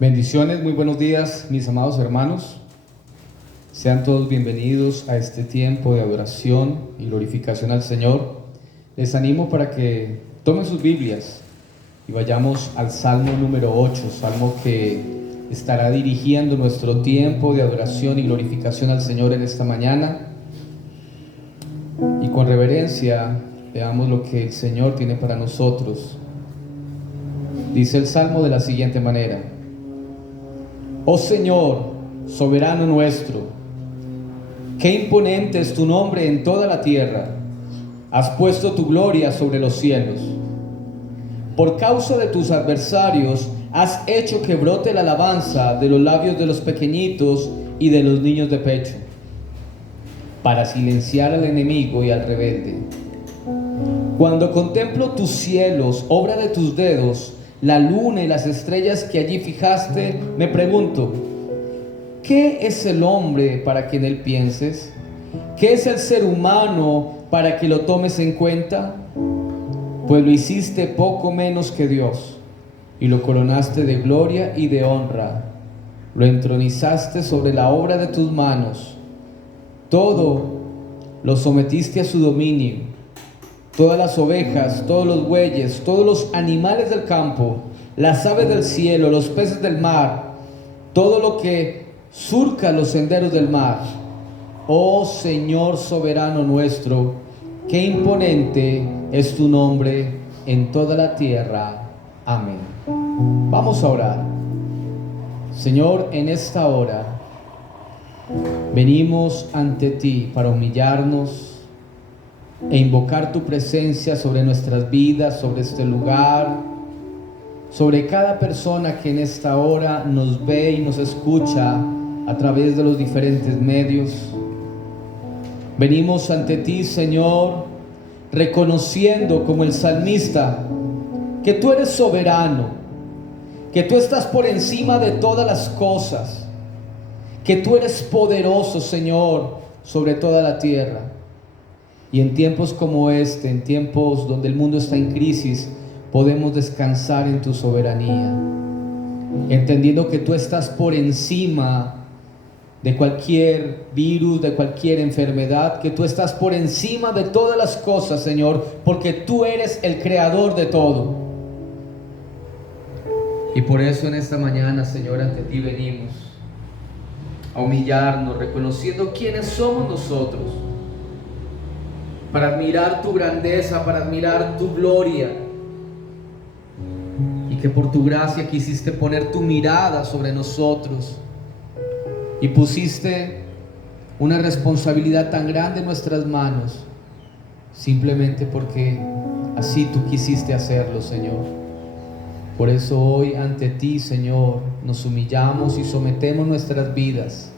Bendiciones, muy buenos días, mis amados hermanos. Sean todos bienvenidos a este tiempo de adoración y glorificación al Señor. Les animo para que tomen sus Biblias y vayamos al Salmo número 8, Salmo que estará dirigiendo nuestro tiempo de adoración y glorificación al Señor en esta mañana. Y con reverencia veamos lo que el Señor tiene para nosotros. Dice el Salmo de la siguiente manera: Oh Señor, soberano nuestro, qué imponente es tu nombre en toda la tierra. Has puesto tu gloria sobre los cielos. Por causa de tus adversarios has hecho que brote la alabanza de los labios de los pequeñitos y de los niños de pecho, para silenciar al enemigo y al rebelde. Cuando contemplo tus cielos, obra de tus dedos, la luna y las estrellas que allí fijaste, me pregunto: ¿qué es el hombre para que en él pienses? ¿Qué es el ser humano para que lo tomes en cuenta? Pues lo hiciste poco menos que Dios, y lo coronaste de gloria y de honra. Lo entronizaste sobre la obra de tus manos. Todo lo sometiste a su dominio. Todas las ovejas, todos los bueyes, todos los animales del campo, las aves del cielo, los peces del mar, todo lo que surca los senderos del mar. Oh Señor soberano nuestro, qué imponente es tu nombre en toda la tierra. Amén. Vamos a orar. Señor, en esta hora venimos ante ti para humillarnos e invocar tu presencia sobre nuestras vidas, sobre este lugar, sobre cada persona que en esta hora nos ve y nos escucha a través de los diferentes medios. Venimos ante ti, Señor, reconociendo como el salmista que tú eres soberano, que tú estás por encima de todas las cosas, que tú eres poderoso, Señor, sobre toda la tierra. Y en tiempos como este, en tiempos donde el mundo está en crisis, podemos descansar en tu soberanía, entendiendo que tú estás por encima de cualquier virus, de cualquier enfermedad, que tú estás por encima de todas las cosas, Señor, porque tú eres el creador de todo. Y por eso en esta mañana, Señor, ante ti venimos a humillarnos, reconociendo quiénes somos nosotros, para admirar tu grandeza, para admirar tu gloria, y que por tu gracia quisiste poner tu mirada sobre nosotros y pusiste una responsabilidad tan grande en nuestras manos, simplemente porque así tú quisiste hacerlo, Señor. Por eso hoy ante ti, Señor, nos humillamos y sometemos nuestras vidas,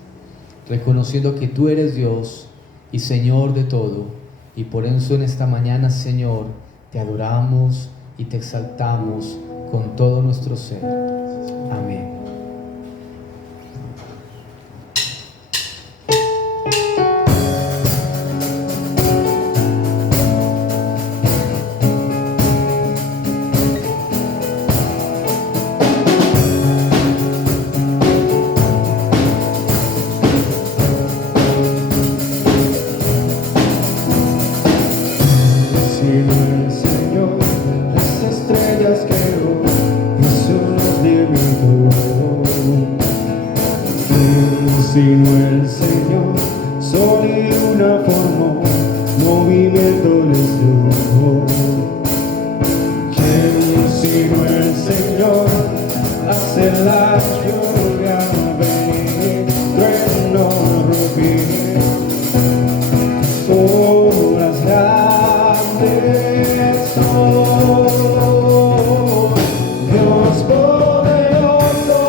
reconociendo que tú eres Dios y Señor de todo. Y por eso en esta mañana, Señor, te adoramos y te exaltamos con todo nuestro ser. Amén. Sino el Señor, sol y luna formó, movimiento les dio. ¿Quién sino el Señor hace la lluvia venir, trueno rugir, olas grandes son? Dios poderoso,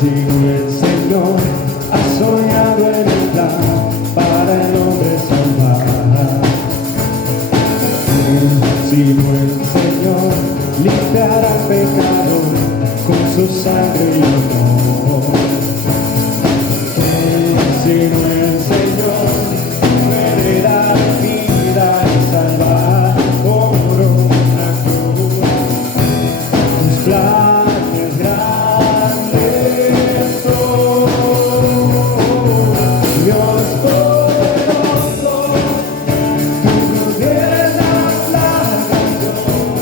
sino el Señor ha soñado en el plan para el hombre salvar. Sino el Señor limpiará el pecado con su sangre y amor. Sino el Señor puede dar vida y salvar por una cruz. Tus planes grandes son, Dios poderoso, tú gobiernas la nación.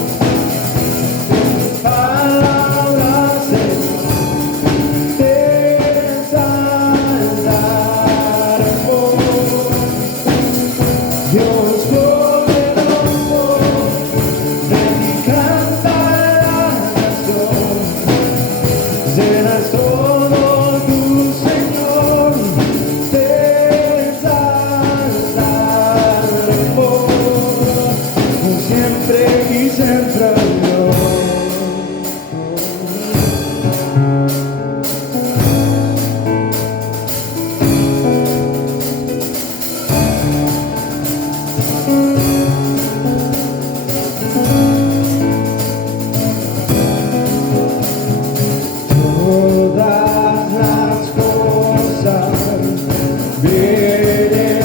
Tus palabras, Señor, te exaltaremos. Dios poderoso, ven y canta la nación. Serás todo tu Señor, te exaltaremos por siempre y siempre, Dios. Todas las cosas vienen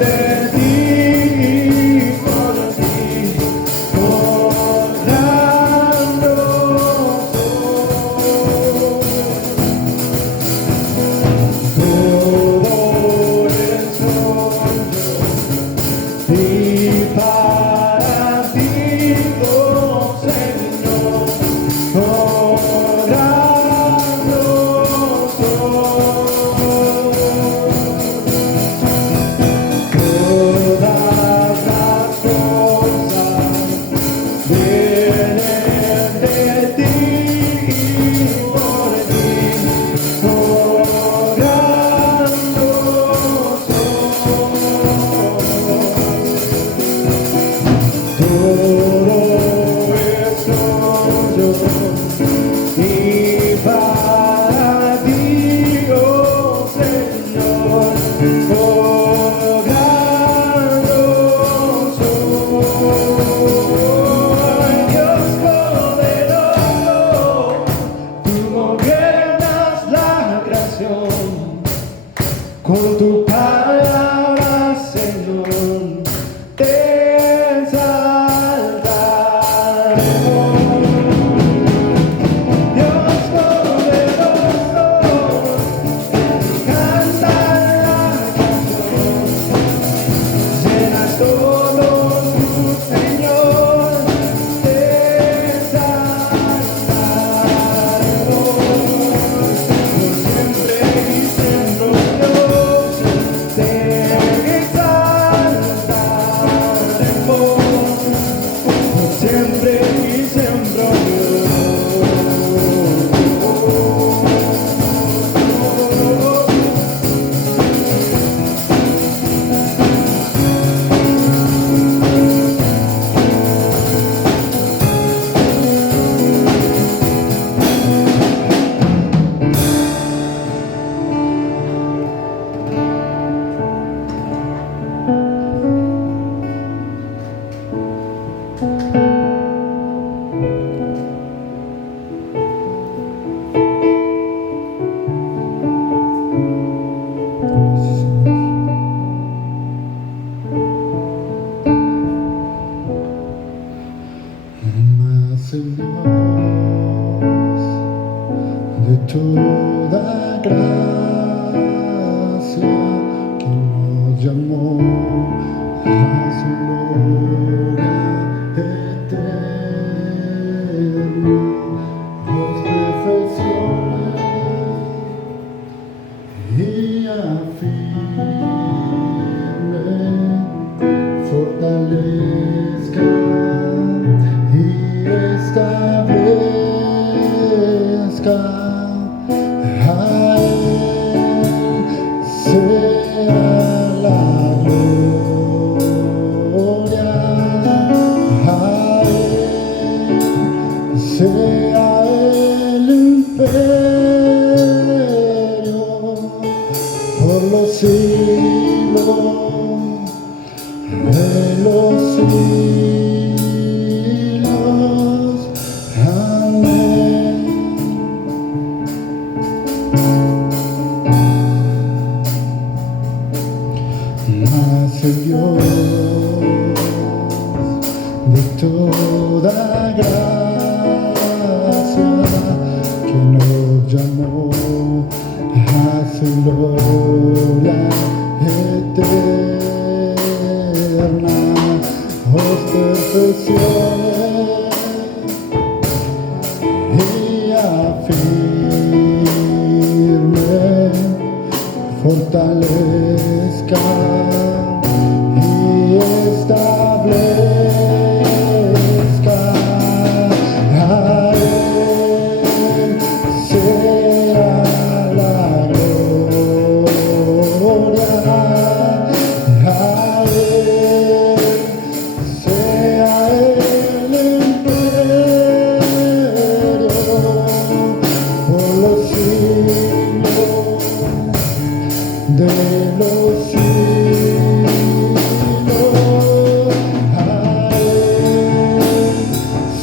de ti y por ti, todo es tuyo y para ti, oh Señor, todas las cosas vienen de ti y por ti, todo es tuyo y para ti, oh Señor, glorioso. Dios poderoso, tú gobiernas la creación. Con tu palabra, Señor, te exaltaremos. Dios poderoso, canta la canción. Llenas todo tu Señor, te exaltaremos. Por siempre y siempre, Dios, te exaltaremos. Por siempre y siempre, Dios. Más en Dios de toda gracia que nos llamó a su gloria eterna, nos perfeccione y afirme, fortalezca y establezca. A Él sea la gloria, a Él sea el imperio. a su gloria eterna, os perfecciones y afirme, fortalezca y establezca. A Él sea la gloria, a Él sea el imperio por los siglos de los siglos. A Él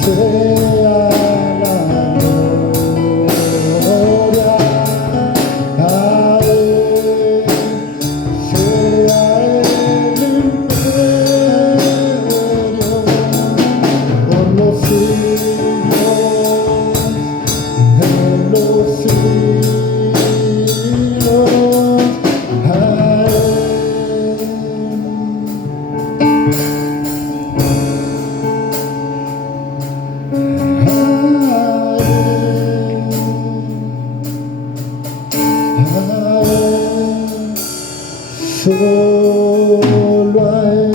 sea la gloria, a Él sea el imperio por los siglos de los siglos. A Él, solo a Él.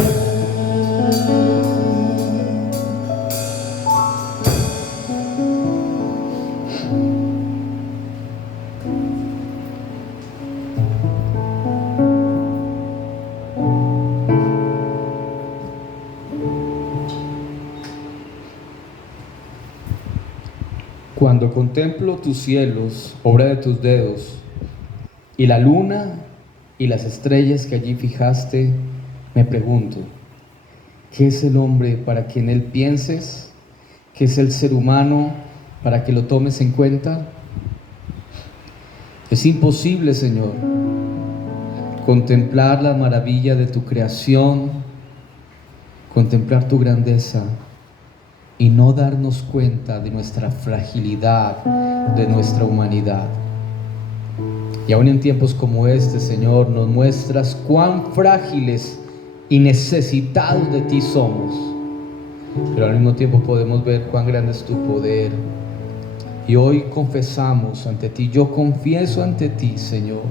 Cuando contemplo tus cielos, obra de tus dedos, y la luna y las estrellas que allí fijaste, me pregunto, ¿qué es el hombre para que en él pienses? ¿Qué es el ser humano para que lo tomes en cuenta? Es imposible, Señor, contemplar la maravilla de tu creación, contemplar tu grandeza y no darnos cuenta de nuestra fragilidad, de nuestra humanidad. Y aún en tiempos como este, Señor, nos muestras cuán frágiles y necesitados de ti somos, pero al mismo tiempo podemos ver cuán grande es tu poder. Y hoy confesamos ante ti, yo confieso ante ti, Señor,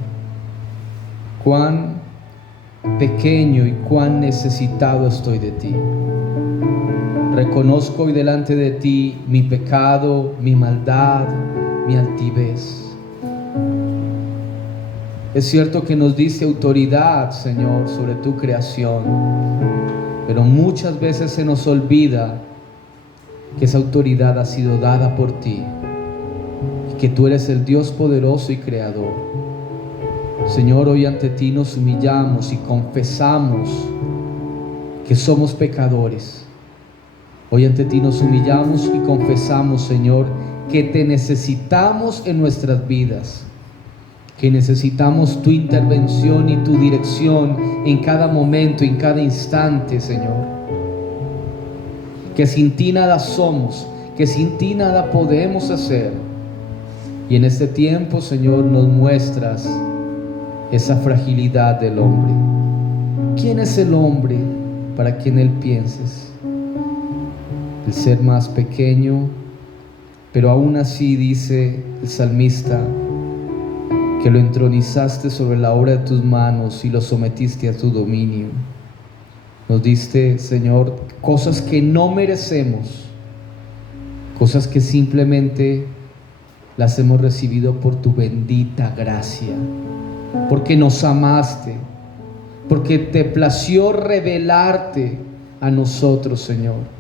cuán pequeño y cuán necesitado estoy de ti. Reconozco hoy delante de ti mi pecado, mi maldad, mi altivez. Es cierto que nos diste autoridad, Señor, sobre tu creación, pero muchas veces se nos olvida que esa autoridad ha sido dada por ti y que tú eres el Dios poderoso y creador. Señor, hoy ante ti nos humillamos y confesamos que somos pecadores. Hoy ante ti nos humillamos y confesamos, Señor, que te necesitamos en nuestras vidas, que necesitamos tu intervención y tu dirección en cada momento, en cada instante, Señor. Que sin ti nada somos, que sin ti nada podemos hacer. Y en este tiempo, Señor, nos muestras esa fragilidad del hombre. ¿Quién es el hombre para que en él pienses? El ser más pequeño, pero aún así dice el salmista que lo entronizaste sobre la obra de tus manos y lo sometiste a tu dominio. Nos diste, Señor, cosas que no merecemos, cosas que simplemente las hemos recibido por tu bendita gracia, porque nos amaste, porque te plació revelarte a nosotros, Señor,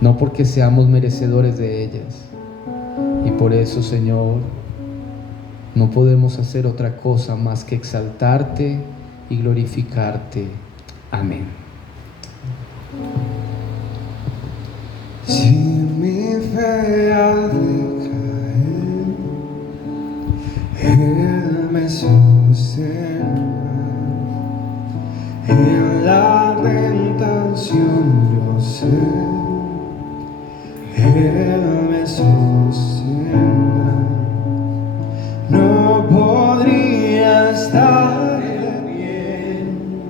no porque seamos merecedores de ellas. Y por eso, Señor, no podemos hacer otra cosa más que exaltarte y glorificarte. Amén. Si mi fe ha de caer, Él me sostendrá. En la tentación yo sé, Él me sostendrá. no podría estar bien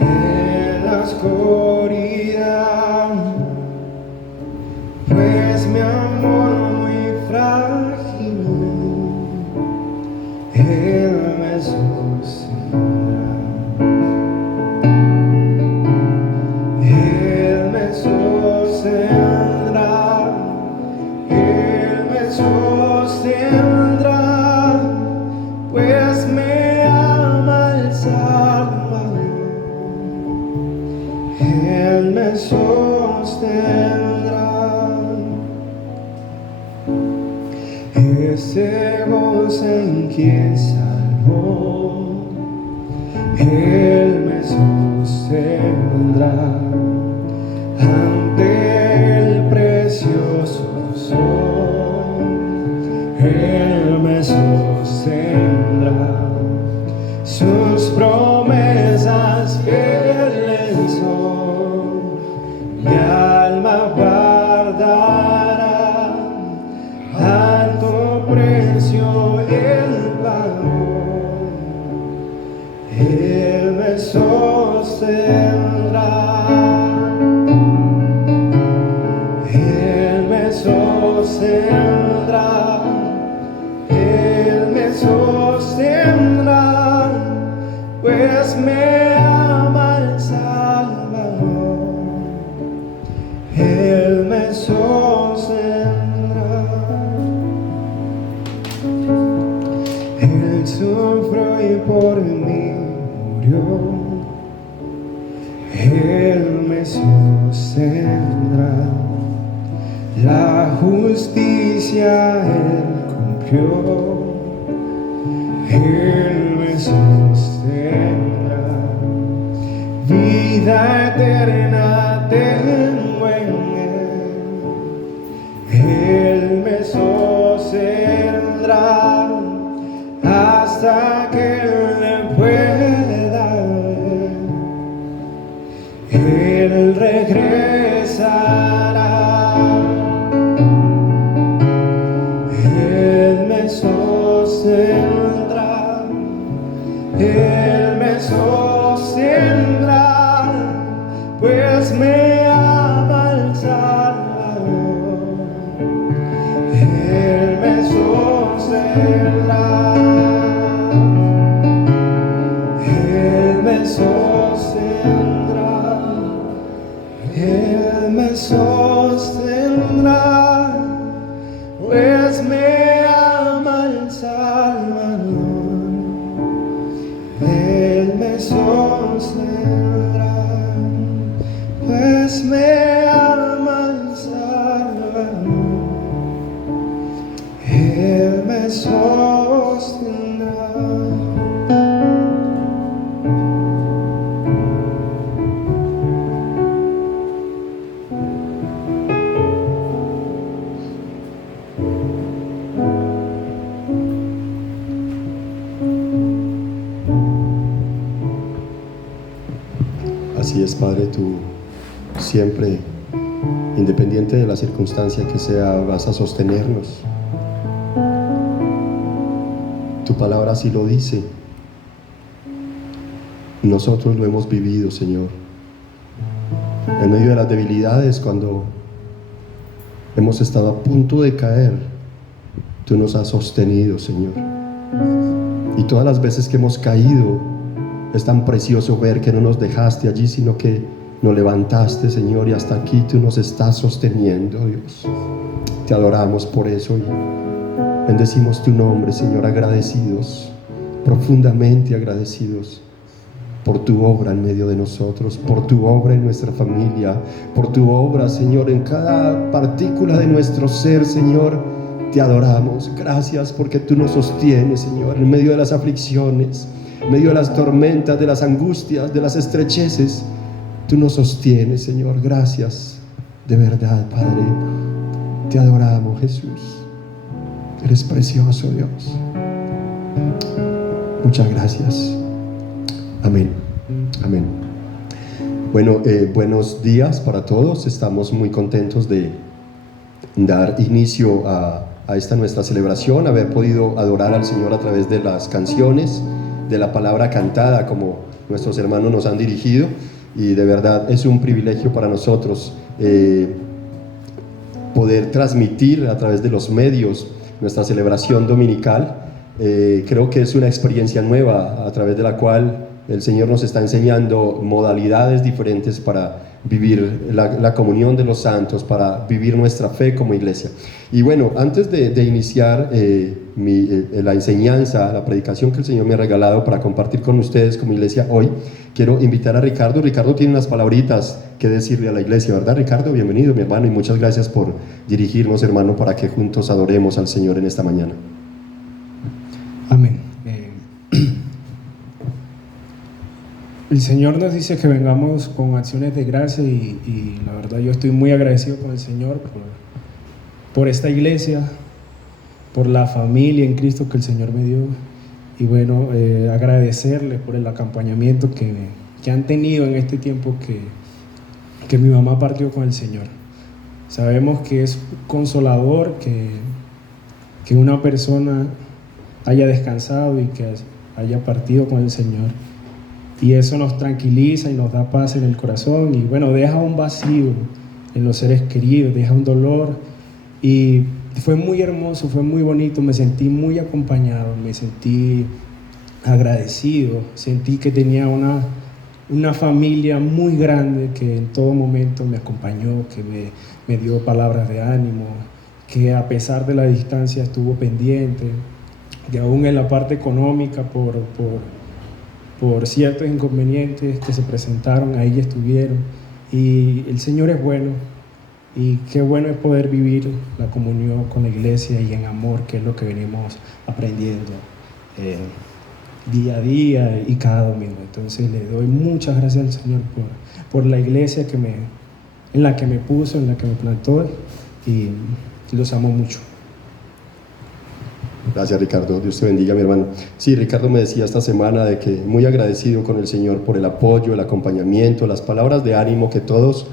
en la oscuridad, pues mi amor muy frágil, Él me sostendrá. Él me sostendrá, Él me sostendrá, pues me ama el Salvador. Él me sostendrá. Ese gozo en quien salvó, Él me sostendrá ante el precioso sol. Él me sostendrá, sus promesas fieles son, mi alma guardará, alto precio Él pagó. Él me sostendrá, Él me sostendrá, Él me sostendrá, pues me ama el Salvador. Él me sostendrá. Él sufrió y por mí murió, Él me sostendrá, la justicia Él cumplió, Él me sostendrá, vida eterna tengo en Él me sostendrá, hasta que le pueda ver. Él regresará, Él me sostendrá, Él me sostendrá, pues me ama el Salvador. Él me sostendrá, Él me sostendrá, Él me sostendrá, pues me ama el Salvador. Él me sostendrá, pues me ama el Salvador. Él me sostendrá. Así es, Padre, tú siempre, independiente de la circunstancia que sea, vas a sostenernos. Tu palabra así lo dice. Nosotros lo hemos vivido, Señor. En medio de las debilidades, cuando hemos estado a punto de caer, tú nos has sostenido, Señor. Y todas las veces que hemos caído, es tan precioso ver que no nos dejaste allí, sino que nos levantaste, Señor, y hasta aquí tú nos estás sosteniendo, Dios. Te adoramos por eso y bendecimos tu nombre, Señor, agradecidos, profundamente agradecidos por tu obra en medio de nosotros, por tu obra en nuestra familia, por tu obra, Señor, en cada partícula de nuestro ser, Señor. Te adoramos. Gracias porque tú nos sostienes, Señor, en medio de las aflicciones, en medio de las tormentas, de las angustias, de las estrecheces. Tú nos sostienes, Señor. Gracias, de verdad, Padre. Te adoramos, Jesús. Eres precioso, Dios. Muchas gracias. Amén. Amén. Bueno, buenos días para todos. Estamos muy contentos de dar inicio a a esta nuestra celebración, haber podido adorar al Señor a través de las canciones, de la palabra cantada, como nuestros hermanos nos han dirigido, y de verdad es un privilegio para nosotros poder transmitir a través de los medios nuestra celebración dominical. Creo que es una experiencia nueva a través de la cual el Señor nos está enseñando modalidades diferentes para vivir la comunión de los santos, para vivir nuestra fe como iglesia. Y bueno, antes de iniciar la enseñanza, la predicación que el Señor me ha regalado para compartir con ustedes como iglesia hoy, quiero invitar a Ricardo. Ricardo tiene unas palabritas que decirle a la iglesia, ¿verdad, Ricardo? Bienvenido, mi hermano, y muchas gracias por dirigirnos, hermano, para que juntos adoremos al Señor en esta mañana. Amén. El Señor nos dice que vengamos con acciones de gracia y la verdad yo estoy muy agradecido con el Señor por esta iglesia, por la familia en Cristo que el Señor me dio, y bueno, agradecerle por el acompañamiento que han tenido en este tiempo que mi mamá partió con el Señor. Sabemos que es consolador que una persona haya descansado y que haya partido con el Señor, y eso nos tranquiliza y nos da paz en el corazón, y bueno, deja un vacío en los seres queridos, deja un dolor, y fue muy hermoso, fue muy bonito, me sentí muy acompañado, me sentí agradecido, sentí que tenía una familia muy grande que en todo momento me acompañó, que me dio palabras de ánimo, que a pesar de la distancia estuvo pendiente, y aún en la parte económica por ciertos inconvenientes que se presentaron, ahí estuvieron. Y el Señor es bueno, y qué bueno es poder vivir la comunión con la iglesia y en amor, que es lo que venimos aprendiendo día a día y cada domingo. Entonces le doy muchas gracias al Señor por la iglesia en la que me puso, en la que me plantó, y los amo mucho. Gracias, Ricardo, Dios te bendiga, mi hermano. Sí, Ricardo me decía esta semana de que muy agradecido con el Señor por el apoyo, el acompañamiento, las palabras de ánimo que todos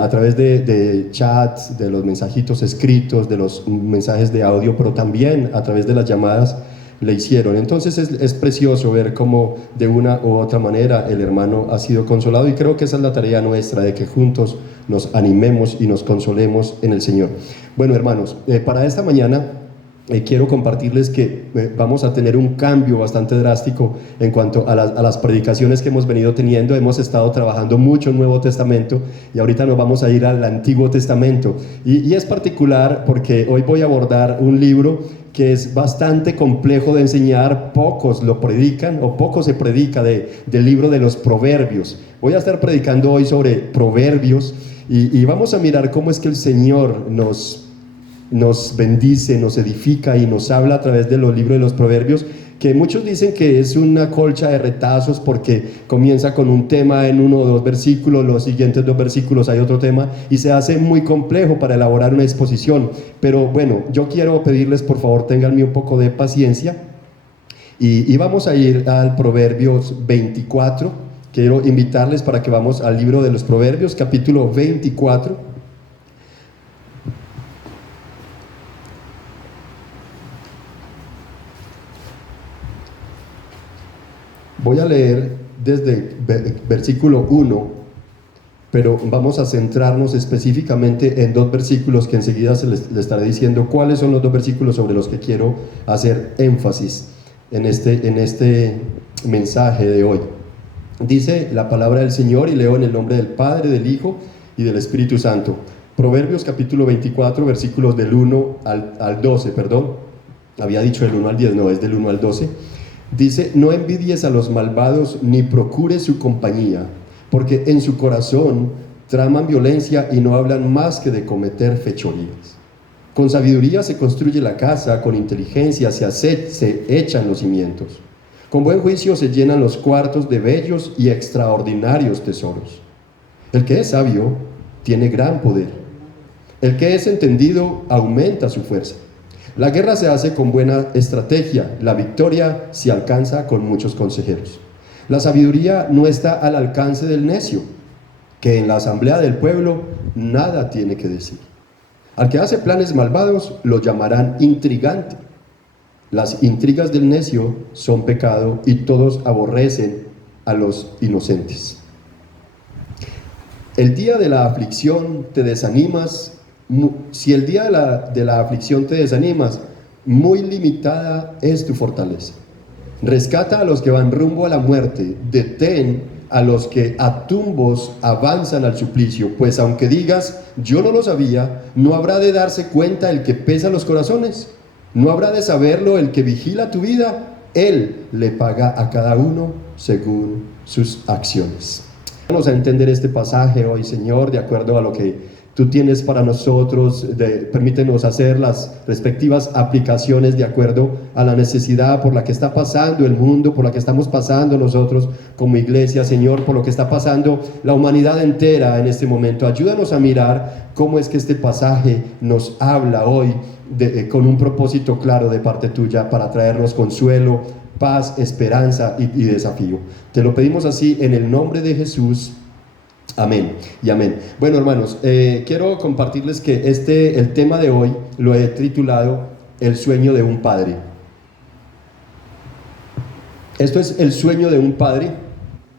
a través de chats, de los mensajitos escritos, de los mensajes de audio, pero también a través de las llamadas le hicieron. Entonces es precioso ver cómo de una u otra manera el hermano ha sido consolado, y creo que esa es la tarea nuestra, de que juntos nos animemos y nos consolemos en el Señor. Bueno, hermanos, para esta mañana quiero compartirles que vamos a tener un cambio bastante drástico en cuanto a las predicaciones que hemos venido teniendo. Hemos estado trabajando mucho en Nuevo Testamento y ahorita nos vamos a ir al Antiguo Testamento, y es particular porque hoy voy a abordar un libro que es bastante complejo de enseñar. Pocos lo predican, o poco se predica del libro de los Proverbios. Voy a estar predicando hoy sobre Proverbios, y vamos a mirar cómo es que el Señor nos bendice, nos edifica y nos habla a través de los libros de los Proverbios, que muchos dicen que es una colcha de retazos porque comienza con un tema en 1 o 2 versículos, los siguientes 2 versículos hay otro tema, y se hace muy complejo para elaborar una exposición. Pero bueno, yo quiero pedirles, por favor, ténganme un poco de paciencia, y vamos a ir al Proverbios 24. Quiero invitarles para que vamos al libro de los Proverbios, capítulo 24. Voy a leer desde versículo 1, pero vamos a centrarnos específicamente en 2 versículos que enseguida les estaré diciendo cuáles son los 2 versículos sobre los que quiero hacer énfasis en este mensaje de hoy. Dice la palabra del Señor, y leo en el nombre del Padre, del Hijo y del Espíritu Santo. Proverbios capítulo 24, versículos del 1 al 12, perdón. Había dicho del 1 al 10, no, es del 1 al 12. Dice: no envidies a los malvados, ni procures su compañía, porque en su corazón traman violencia y no hablan más que de cometer fechorías. Con sabiduría se construye la casa, con inteligencia se echan los cimientos. Con buen juicio se llenan los cuartos de bellos y extraordinarios tesoros. El que es sabio tiene gran poder. El que es entendido aumenta su fuerza. La guerra se hace con buena estrategia, la victoria se alcanza con muchos consejeros. La sabiduría no está al alcance del necio, que en la asamblea del pueblo nada tiene que decir. Al que hace planes malvados lo llamarán intrigante. Las intrigas del necio son pecado y todos aborrecen a los inocentes. El día de la aflicción te desanimas. Si el día de la aflicción te desanimas, muy limitada es tu fortaleza. Rescata a los que van rumbo a la muerte, detén a los que a tumbos avanzan al suplicio, pues aunque digas, yo no lo sabía, no habrá de darse cuenta el que pesa los corazones, no habrá de saberlo el que vigila tu vida, él le paga a cada uno según sus acciones. Vamos a entender este pasaje hoy, Señor, de acuerdo a lo que Tú tienes para nosotros. Permítenos hacer las respectivas aplicaciones de acuerdo a la necesidad por la que está pasando el mundo, por la que estamos pasando nosotros como iglesia, Señor, por lo que está pasando la humanidad entera en este momento. Ayúdanos a mirar cómo es que este pasaje nos habla hoy con un propósito claro de parte tuya para traernos consuelo, paz, esperanza y desafío. Te lo pedimos así en el nombre de Jesús. Amén y amén. Bueno, hermanos, quiero compartirles que el tema de hoy lo he titulado El sueño de un padre. Esto es el sueño de un padre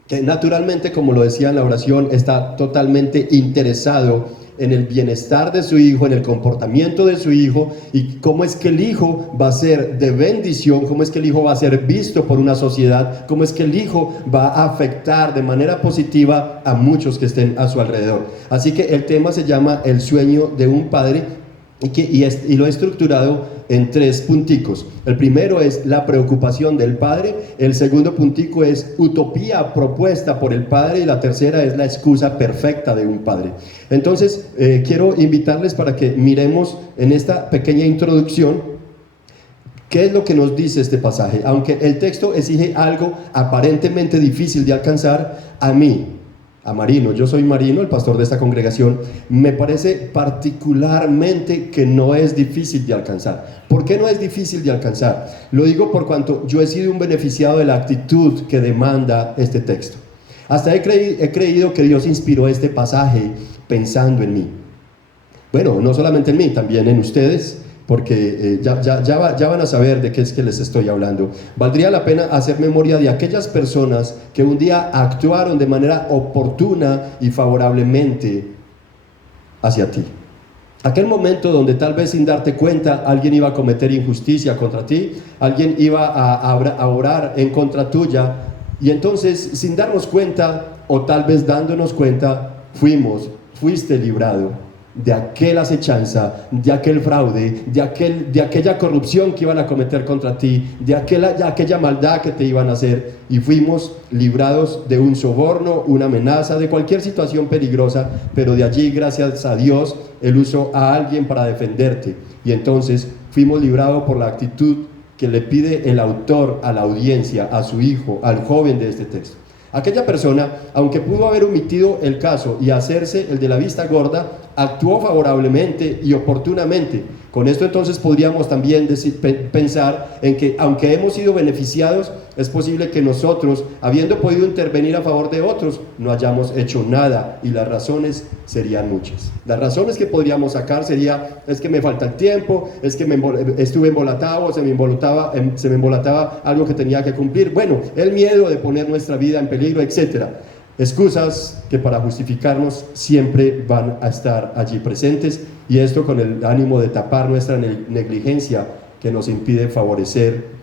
que naturalmente, como lo decía en la oración, está totalmente interesado en el bienestar de su hijo, en el comportamiento de su hijo, y cómo es que el hijo va a ser de bendición, cómo es que el hijo va a ser visto por una sociedad, cómo es que el hijo va a afectar de manera positiva a muchos que estén a su alrededor. Así que el tema se llama El sueño de un padre, y lo he estructurado en 3 punticos. El primero es la preocupación del padre, el segundo puntico es utopía propuesta por el padre, y la tercera es la excusa perfecta de un padre. Entonces quiero invitarles para que miremos en esta pequeña introducción qué es lo que nos dice este pasaje. Aunque el texto exige algo aparentemente difícil de alcanzar, a Marino, yo soy Marino, el pastor de esta congregación, me parece particularmente que no es difícil de alcanzar. ¿Por qué no es difícil de alcanzar? Lo digo por cuanto yo he sido un beneficiado de la actitud que demanda este texto. Hasta he creído que Dios inspiró este pasaje pensando en mí. Bueno, no solamente en mí, también en ustedes, porque ya van a saber de qué es que les estoy hablando. Valdría la pena hacer memoria de aquellas personas que un día actuaron de manera oportuna y favorablemente hacia ti. Aquel momento donde tal vez sin darte cuenta alguien iba a cometer injusticia contra ti, alguien iba a orar en contra tuya, y entonces sin darnos cuenta, o tal vez dándonos cuenta, fuiste librado de aquella acechanza, de aquel fraude, de aquella corrupción que iban a cometer contra ti, de aquella maldad que te iban a hacer, y fuimos librados de un soborno, una amenaza, de cualquier situación peligrosa, pero de allí, gracias a Dios, Él usó a alguien para defenderte, y entonces fuimos librados por la actitud que le pide el autor a la audiencia, a su hijo, al joven de este texto. Aquella persona, aunque pudo haber omitido el caso y hacerse el de la vista gorda, actuó favorablemente y oportunamente. Con esto entonces podríamos también pensar en que, aunque hemos sido beneficiados, es posible que nosotros, habiendo podido intervenir a favor de otros, no hayamos hecho nada, y las razones serían muchas. Las razones que podríamos sacar es que me falta el tiempo, es que estuve embolatado, o se me embolataba algo que tenía que cumplir. Bueno, el miedo de poner nuestra vida en peligro, etcétera. Excusas que para justificarnos siempre van a estar allí presentes, y esto con el ánimo de tapar nuestra negligencia que nos impide favorecer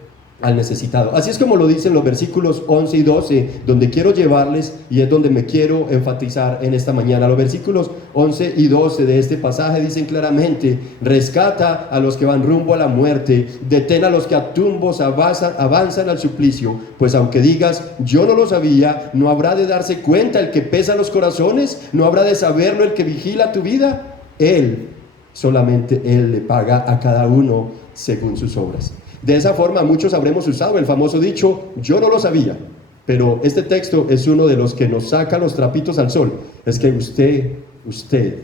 al necesitado. Así es como lo dicen los versículos 11 y 12, donde quiero llevarles, y es donde me quiero enfatizar en esta mañana. Los versículos 11 y 12 de este pasaje dicen claramente: rescata a los que van rumbo a la muerte, detén a los que a tumbos avanzan al suplicio, pues aunque digas, yo no lo sabía, no habrá de darse cuenta el que pesa los corazones, no habrá de saberlo el que vigila tu vida. Solamente Él le paga a cada uno según sus obras. De esa forma muchos habremos usado el famoso dicho, yo no lo sabía, pero este texto es uno de los que nos saca los trapitos al sol. Es que usted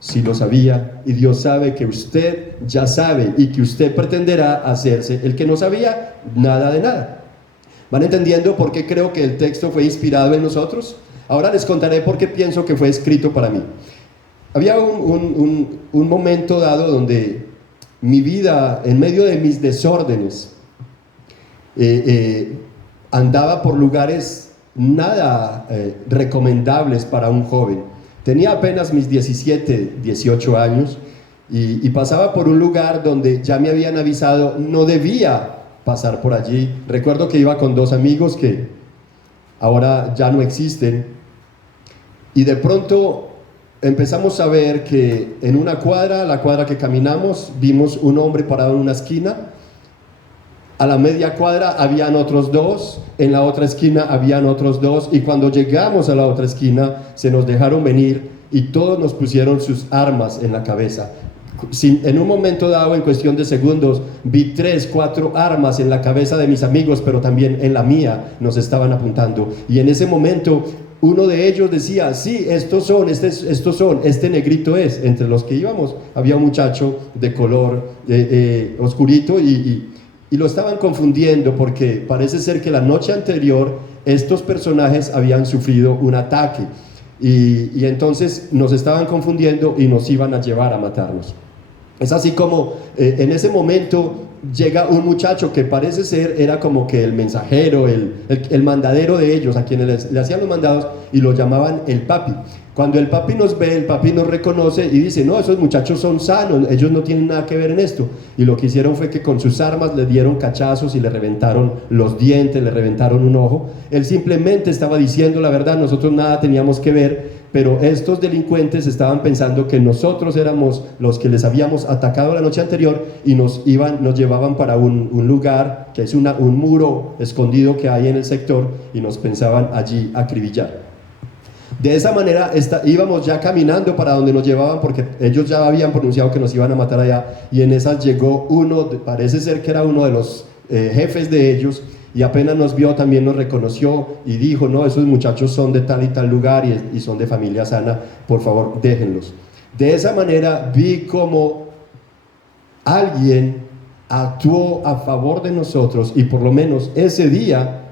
sí lo sabía, y Dios sabe que usted ya sabe, y que usted pretenderá hacerse el que no sabía nada de nada. ¿Van entendiendo por qué creo que el texto fue inspirado en nosotros? Ahora les contaré por qué pienso que fue escrito para mí. había un momento dado donde mi vida, en medio de mis desórdenes, andaba por lugares nada recomendables para un joven. Tenía apenas mis 17, 18 años y pasaba por un lugar donde ya me habían avisado no debía pasar por allí. Recuerdo que iba con 2 amigos que ahora ya no existen, y de pronto empezamos a ver que en una cuadra, la cuadra que caminamos, vimos un hombre parado en una esquina. A la media cuadra habían otros 2, en la otra esquina habían otros 2, y cuando llegamos a la otra esquina se nos dejaron venir y todos nos pusieron sus armas en la cabeza. En un momento dado, en cuestión de segundos, vi 3, 4 armas en la cabeza de mis amigos, pero también en la mía nos estaban apuntando, y en ese momento uno de ellos decía: sí, estos son, este negrito es. Entre los que íbamos había un muchacho de color oscurito, y lo estaban confundiendo porque parece ser que la noche anterior estos personajes habían sufrido un ataque, y entonces nos estaban confundiendo y nos iban a llevar a matarnos. Es así como en ese momento llega un muchacho que parece ser, era como que el mensajero, el mandadero de ellos, a quienes le hacían los mandados, y lo llamaban el papi. Cuando el papi nos ve, el papi nos reconoce y dice: no, esos muchachos son sanos, ellos no tienen nada que ver en esto. Y lo que hicieron fue que con sus armas le dieron cachazos y le reventaron los dientes, le reventaron un ojo. Él simplemente estaba diciendo la verdad, nosotros nada teníamos que ver, pero estos delincuentes estaban pensando que nosotros éramos los que les habíamos atacado la noche anterior, y nos llevaban para un lugar que es un muro escondido que hay en el sector, y nos pensaban allí acribillar. De esa manera íbamos ya caminando para donde nos llevaban, porque ellos ya habían pronunciado que nos iban a matar allá, y en esas llegó uno, parece ser que era uno de los jefes de ellos, y apenas nos vio también nos reconoció y dijo: no, esos muchachos son de tal y tal lugar y son de familia sana, por favor déjenlos. De esa manera vi como alguien actuó a favor de nosotros, y por lo menos ese día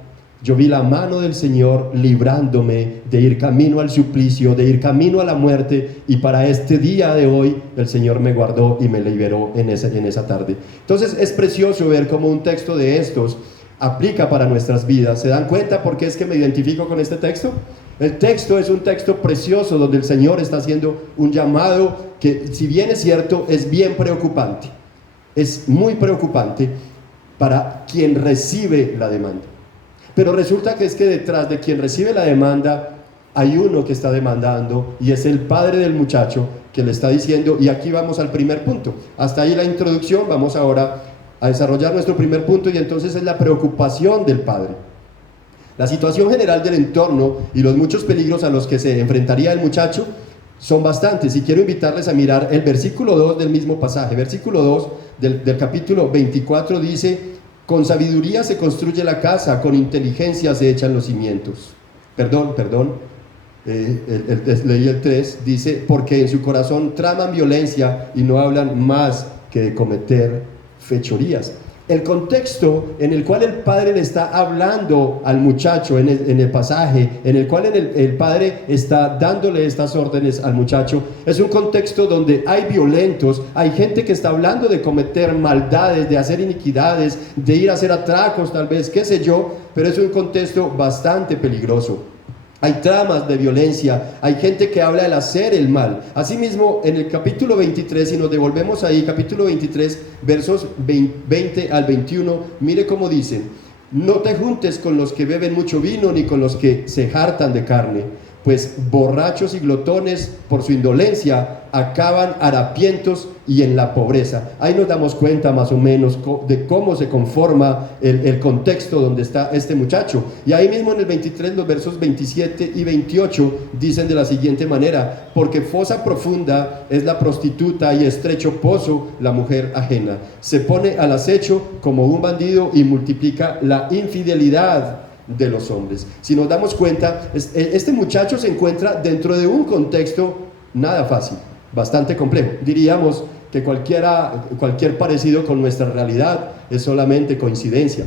yo vi la mano del Señor librándome de ir camino al suplicio, de ir camino a la muerte, y para este día de hoy el Señor me guardó y me liberó en esa tarde. Entonces es precioso ver cómo un texto de estos aplica para nuestras vidas. ¿Se dan cuenta por qué es que me identifico con este texto? El texto es un texto precioso donde el Señor está haciendo un llamado que, si bien es cierto, es bien preocupante. Es muy preocupante para quien recibe la demanda. Pero resulta que es que detrás de quien recibe la demanda hay uno que está demandando, y es el padre del muchacho que le está diciendo. Y aquí vamos al primer punto. Hasta ahí la introducción. Vamos ahora a desarrollar nuestro primer punto, y entonces es la preocupación del padre. La situación general del entorno y los muchos peligros a los que se enfrentaría el muchacho son bastantes, y quiero invitarles a mirar el versículo 2 del mismo pasaje. Versículo 2 del capítulo 24 dice: con sabiduría se construye la casa, con inteligencia se echan los cimientos. Leí el 3, dice: porque en su corazón traman violencia y no hablan más que de cometer fechorías. El contexto en el cual el padre le está hablando al muchacho en el pasaje, en el cual el padre está dándole estas órdenes al muchacho, es un contexto donde hay violentos, hay gente que está hablando de cometer maldades, de hacer iniquidades, de ir a hacer atracos tal vez, qué sé yo, pero es un contexto bastante peligroso. Hay tramas de violencia, hay gente que habla del hacer el mal. Asimismo, en el capítulo 23, si nos devolvemos ahí, capítulo 23, versos 20 al 21, mire cómo dicen: no te juntes con los que beben mucho vino, ni con los que se hartan de carne, pues borrachos y glotones por su indolencia acaban harapientos y en la pobreza. Ahí nos damos cuenta más o menos de cómo se conforma el contexto donde está este muchacho. Y ahí mismo en el 23, los versos 27 y 28 dicen de la siguiente manera: porque fosa profunda es la prostituta y estrecho pozo la mujer ajena. Se pone al acecho como un bandido y multiplica la infidelidad de los hombres. Si nos damos cuenta, este muchacho se encuentra dentro de un contexto nada fácil, bastante complejo. Diríamos que cualquier parecido con nuestra realidad es solamente coincidencia,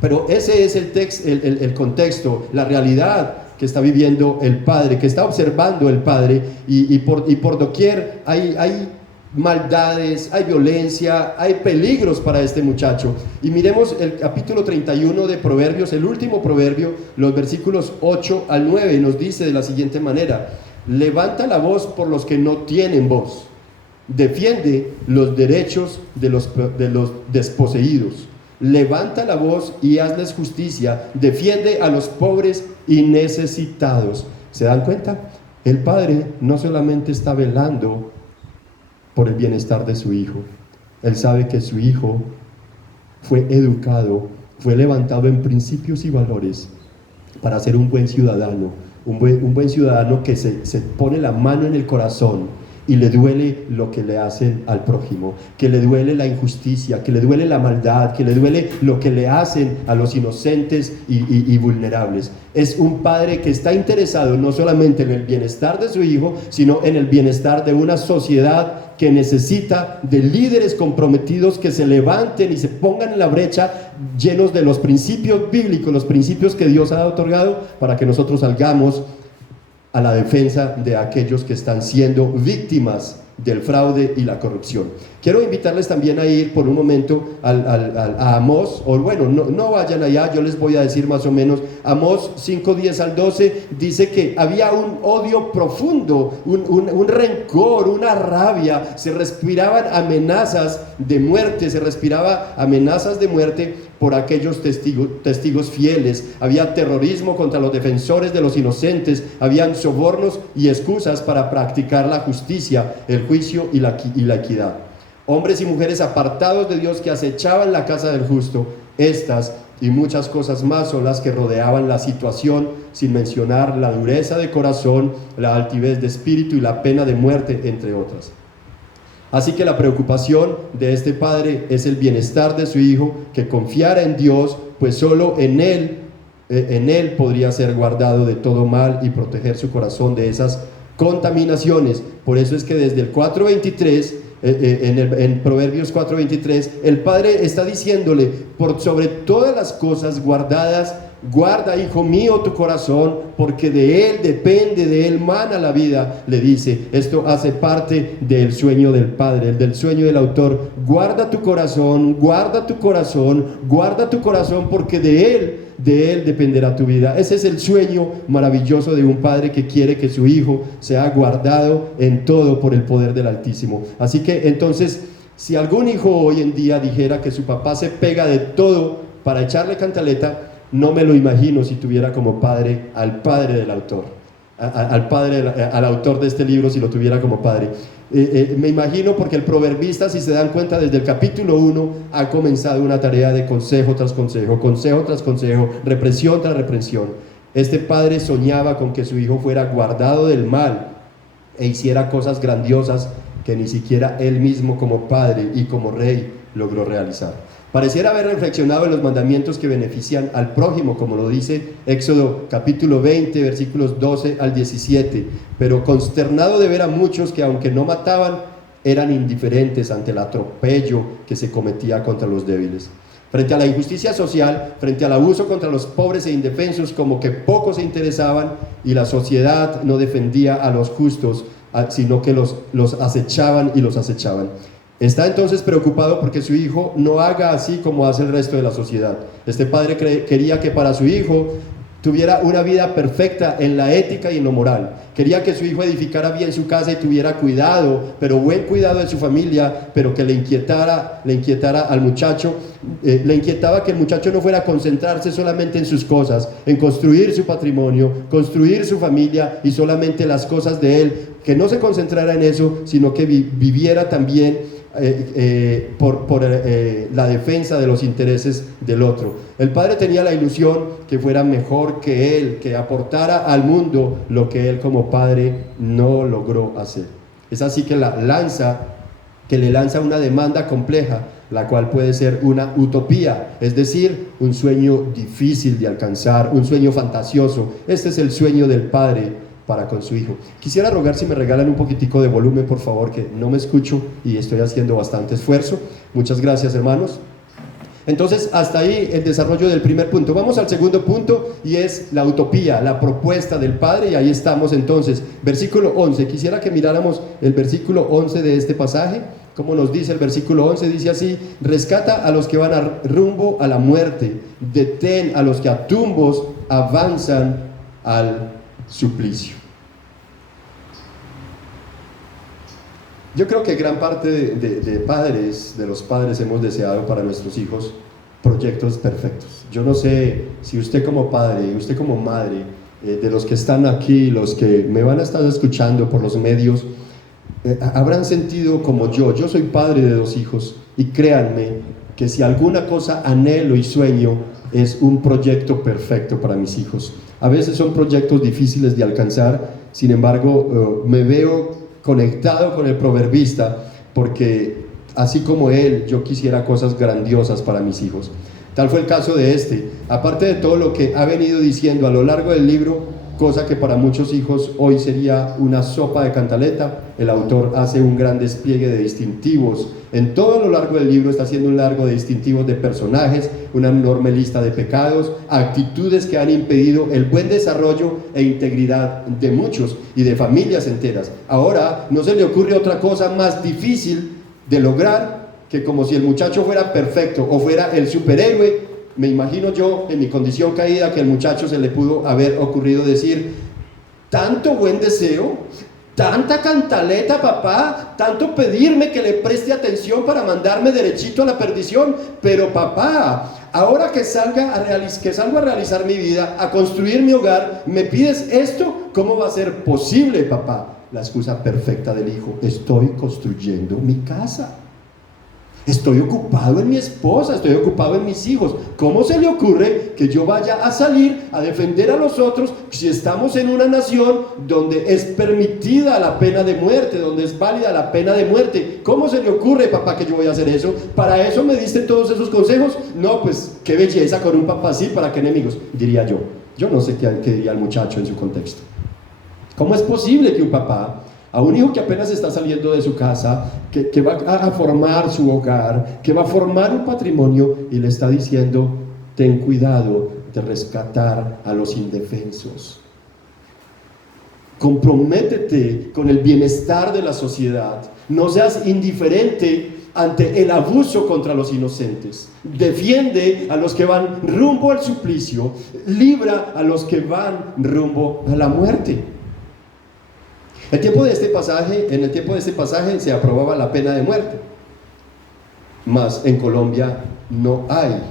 pero ese es el contexto, la realidad que está viviendo el padre, que está observando el padre, y por doquier hay maldades, hay violencia, hay peligros para este muchacho. Y miremos el capítulo 31 de Proverbios, el último proverbio, los versículos 8 al 9, nos dice de la siguiente manera: levanta la voz por los que no tienen voz, defiende los derechos de los desposeídos, levanta la voz y hazles justicia, defiende a los pobres y necesitados. ¿Se dan cuenta? El padre no solamente está velando por el bienestar de su hijo, él sabe que su hijo fue educado, fue levantado en principios y valores para ser un buen ciudadano, un buen ciudadano que se pone la mano en el corazón y le duele lo que le hacen al prójimo, que le duele la injusticia, que le duele la maldad, que le duele lo que le hacen a los inocentes y vulnerables. Es un padre que está interesado no solamente en el bienestar de su hijo, sino en el bienestar de una sociedad que necesita de líderes comprometidos que se levanten y se pongan en la brecha, llenos de los principios bíblicos, los principios que Dios ha otorgado, para que nosotros salgamos a la defensa de aquellos que están siendo víctimas del fraude y la corrupción. Quiero invitarles también a ir por un momento a Amós, o bueno, no vayan allá, yo les voy a decir más o menos. Amós 5:10 al 12 dice que había un odio profundo, un rencor, una rabia, se respiraban amenazas de muerte, por aquellos testigos fieles. Había terrorismo contra los defensores de los inocentes, habían sobornos y excusas para practicar la justicia, el juicio y la equidad. Hombres y mujeres apartados de Dios que acechaban la casa del justo. Estas y muchas cosas más son las que rodeaban la situación, sin mencionar la dureza de corazón, la altivez de espíritu y la pena de muerte, entre otras. Así que la preocupación de este padre es el bienestar de su hijo, que confiara en Dios, pues solo en él podría ser guardado de todo mal y proteger su corazón de esas contaminaciones. Por eso es que desde el 4:23, en Proverbios 4:23, el padre está diciéndole: por sobre todas las cosas guardadas, guarda, hijo mío, tu corazón, porque de él depende, de él mana la vida. Le dice, esto hace parte del sueño del padre, del sueño del autor. Guarda tu corazón, guarda tu corazón, guarda tu corazón, porque de él dependerá tu vida. Ese es el sueño maravilloso de un padre que quiere que su hijo sea guardado en todo por el poder del Altísimo. Así que entonces, si algún hijo hoy en día dijera que su papá se pega de todo para echarle cantaleta, no me lo imagino si tuviera como padre al padre del autor, al autor de este libro, si lo tuviera como padre. Me imagino, porque el proverbista, si se dan cuenta, desde el capítulo 1 ha comenzado una tarea de consejo tras consejo, represión tras represión. Este padre soñaba con que su hijo fuera guardado del mal e hiciera cosas grandiosas que ni siquiera él mismo como padre y como rey logró realizar. Pareciera haber reflexionado en los mandamientos que benefician al prójimo, como lo dice Éxodo capítulo 20, versículos 12 al 17, pero consternado de ver a muchos que, aunque no mataban, eran indiferentes ante el atropello que se cometía contra los débiles. Frente a la injusticia social, frente al abuso contra los pobres e indefensos, como que pocos se interesaban, y la sociedad no defendía a los justos, sino que los acechaban y los acechaban. Está entonces preocupado porque su hijo no haga así como hace el resto de la sociedad. Este padre quería que para su hijo tuviera una vida perfecta en la ética y en lo moral. Quería que su hijo edificara bien su casa y tuviera cuidado, pero buen cuidado de su familia, pero que le inquietara al muchacho. Le inquietaba que el muchacho no fuera a concentrarse solamente en sus cosas, en construir su patrimonio, construir su familia y solamente las cosas de él, que no se concentrara en eso, sino que viviera también por la defensa de los intereses del otro. El padre tenía la ilusión que fuera mejor que él, que aportara al mundo lo que él como padre no logró hacer. Es así que le lanza una demanda compleja, la cual puede ser una utopía, es decir, un sueño difícil de alcanzar, un sueño fantasioso. Este es el sueño del padre para con su hijo. Quisiera rogar si me regalan un poquitico de volumen, por favor, que no me escucho y estoy haciendo bastante esfuerzo. Muchas gracias, hermanos. Entonces, hasta ahí el desarrollo del primer punto. Vamos al segundo punto y es la utopía, la propuesta del Padre, y ahí estamos entonces. Versículo 11, quisiera que miráramos el versículo 11 de este pasaje. Como nos dice el versículo 11, dice así: rescata a los que van rumbo a la muerte, detén a los que a tumbos avanzan al suplicio. Yo creo que gran parte de los padres hemos deseado para nuestros hijos proyectos perfectos. Yo no sé si usted como padre y usted como madre, de los que están aquí, los que me van a estar escuchando por los medios, habrán sentido como yo soy padre de 2 hijos, y créanme que si alguna cosa anhelo y sueño es un proyecto perfecto para mis hijos. A veces son proyectos difíciles de alcanzar, sin embargo me veo conectado con el proverbista, porque así como él, yo quisiera cosas grandiosas para mis hijos. Tal fue el caso de este. Aparte de todo lo que ha venido diciendo a lo largo del libro, cosa que para muchos hijos hoy sería una sopa de cantaleta, el autor hace un gran despliegue de distintivos. En todo lo largo del libro está haciendo un largo de distintivos de personajes, una enorme lista de pecados, actitudes que han impedido el buen desarrollo e integridad de muchos y de familias enteras. Ahora no se le ocurre otra cosa más difícil de lograr que, como si el muchacho fuera perfecto o fuera el superhéroe. Me imagino yo, en mi condición caída, que al muchacho se le pudo haber ocurrido decir: tanto buen deseo, tanta cantaleta, papá, tanto pedirme que le preste atención para mandarme derechito a la perdición, pero papá, ahora que salgo a realizar mi vida, a construir mi hogar, ¿me pides esto? ¿Cómo va a ser posible, papá? La excusa perfecta del hijo: estoy construyendo mi casa. Estoy ocupado en mi esposa, estoy ocupado en mis hijos. ¿Cómo se le ocurre que yo vaya a salir a defender a los otros si estamos en una nación donde es permitida la pena de muerte, donde es válida la pena de muerte? ¿Cómo se le ocurre, papá, que yo voy a hacer eso? ¿Para eso me diste todos esos consejos? No, pues qué belleza con un papá así, ¿para qué enemigos? Diría yo. Yo no sé qué diría el muchacho en su contexto. ¿Cómo es posible que un papá, a un hijo que apenas está saliendo de su casa, que va a formar su hogar, que va a formar un patrimonio, y le está diciendo: ten cuidado de rescatar a los indefensos, comprométete con el bienestar de la sociedad, no seas indiferente ante el abuso contra los inocentes, defiende a los que van rumbo al suplicio, libra a los que van rumbo a la muerte. En el tiempo de este pasaje se aprobaba la pena de muerte, mas en Colombia no hay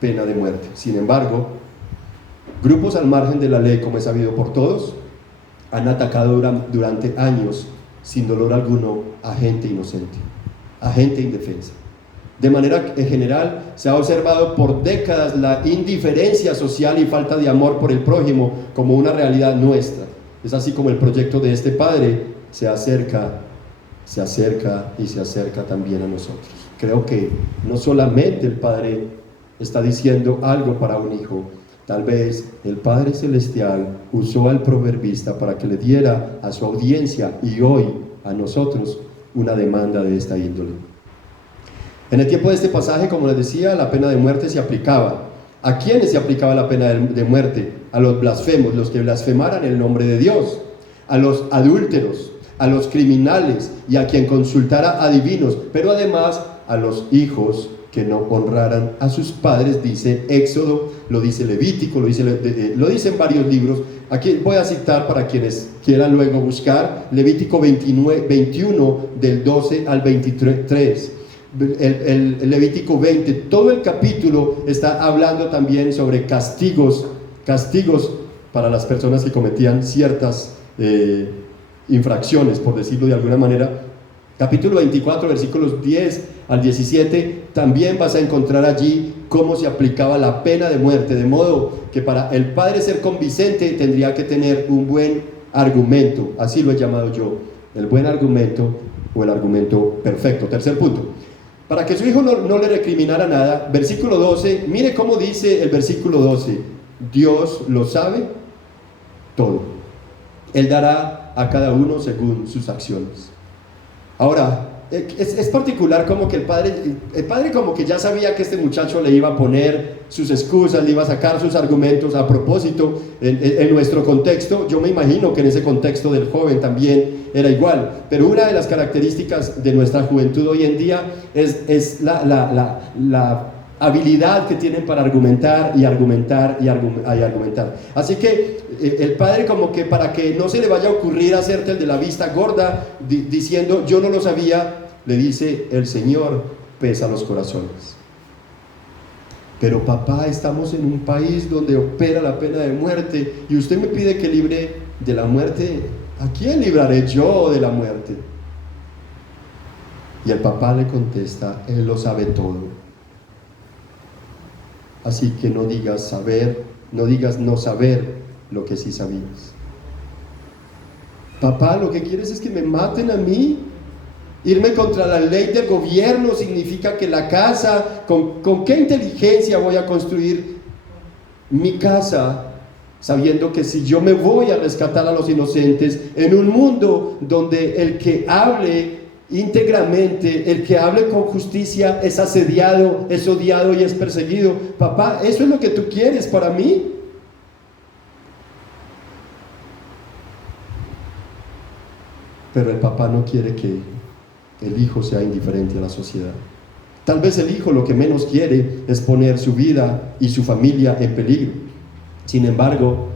pena de muerte. Sin embargo, grupos al margen de la ley, como es sabido por todos, han atacado durante años, sin dolor alguno, a gente inocente, a gente indefensa. De manera general, se ha observado por décadas la indiferencia social y falta de amor por el prójimo como una realidad nuestra. Es así como el proyecto de este padre se acerca también a nosotros. Creo que no solamente el padre está diciendo algo para un hijo, tal vez el Padre Celestial usó al proverbista para que le diera a su audiencia y hoy a nosotros una demanda de esta índole. En el tiempo de este pasaje, como les decía, la pena de muerte se aplicaba. ¿A quiénes se aplicaba la pena de muerte? A los blasfemos, los que blasfemaran el nombre de Dios, a los adúlteros, a los criminales y a quien consultara adivinos, pero además a los hijos que no honraran a sus padres, dice Éxodo, lo dice Levítico, lo dice en varios libros. Aquí voy a citar para quienes quieran luego buscar, Levítico 21 del 12 al 23. El Levítico 20, todo el capítulo está hablando también sobre castigos para las personas que cometían ciertas infracciones, por decirlo de alguna manera. Capítulo 24, versículos 10 al 17, también vas a encontrar allí cómo se aplicaba la pena de muerte, de modo que para el padre ser convincente tendría que tener un buen argumento, así lo he llamado yo, el buen argumento o el argumento perfecto. Tercer punto, para que su hijo no le recriminara nada, versículo 12, mire cómo dice el versículo 12, Dios lo sabe todo, Él dará a cada uno según sus acciones. Ahora, es particular como que el padre como que ya sabía que este muchacho le iba a poner sus excusas, le iba a sacar sus argumentos a propósito. En nuestro contexto, yo me imagino que en ese contexto del joven también era igual, pero una de las características de nuestra juventud hoy en día es la habilidad que tienen para argumentar y argumentar y argumentar. Así que el padre, como que para que no se le vaya a ocurrir hacerte el de la vista gorda diciendo yo no lo sabía, le dice: el Señor pesa los corazones. Pero papá, estamos en un país donde opera la pena de muerte y usted me pide que libre de la muerte. ¿A quién libraré yo de la muerte? Y el papá le contesta: Él lo sabe todo. Así que no digas saber, no digas no saber lo que sí sabías. Papá, lo que quieres es que me maten a mí. Irme contra la ley del gobierno significa que la casa, ¿con qué inteligencia voy a construir mi casa? Sabiendo que si yo me voy a rescatar a los inocentes en un mundo donde el que hable íntegramente, el que hable con justicia es asediado, es odiado y es perseguido. Papá, ¿eso es lo que tú quieres para mí? Pero el papá no quiere que el hijo sea indiferente a la sociedad. Tal vez el hijo lo que menos quiere es poner su vida y su familia en peligro. Sin embargo,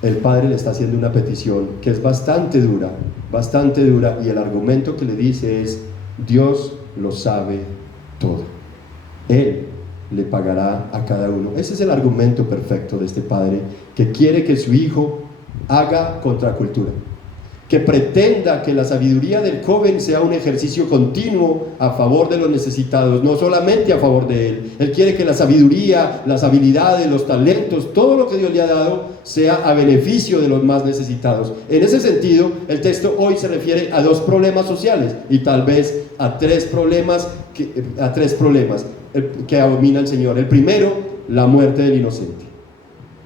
el padre le está haciendo una petición que es bastante dura, y el argumento que le dice es: Dios lo sabe todo. Él le pagará a cada uno. Ese es el argumento perfecto de este padre, que quiere que su hijo haga contracultura, que pretenda que la sabiduría del joven sea un ejercicio continuo a favor de los necesitados, no solamente a favor de él. Él quiere que la sabiduría, las habilidades, los talentos, todo lo que Dios le ha dado sea a beneficio de los más necesitados. En ese sentido, el texto hoy se refiere a dos problemas sociales y tal vez a tres problemas que abomina el Señor. El primero, la muerte del inocente.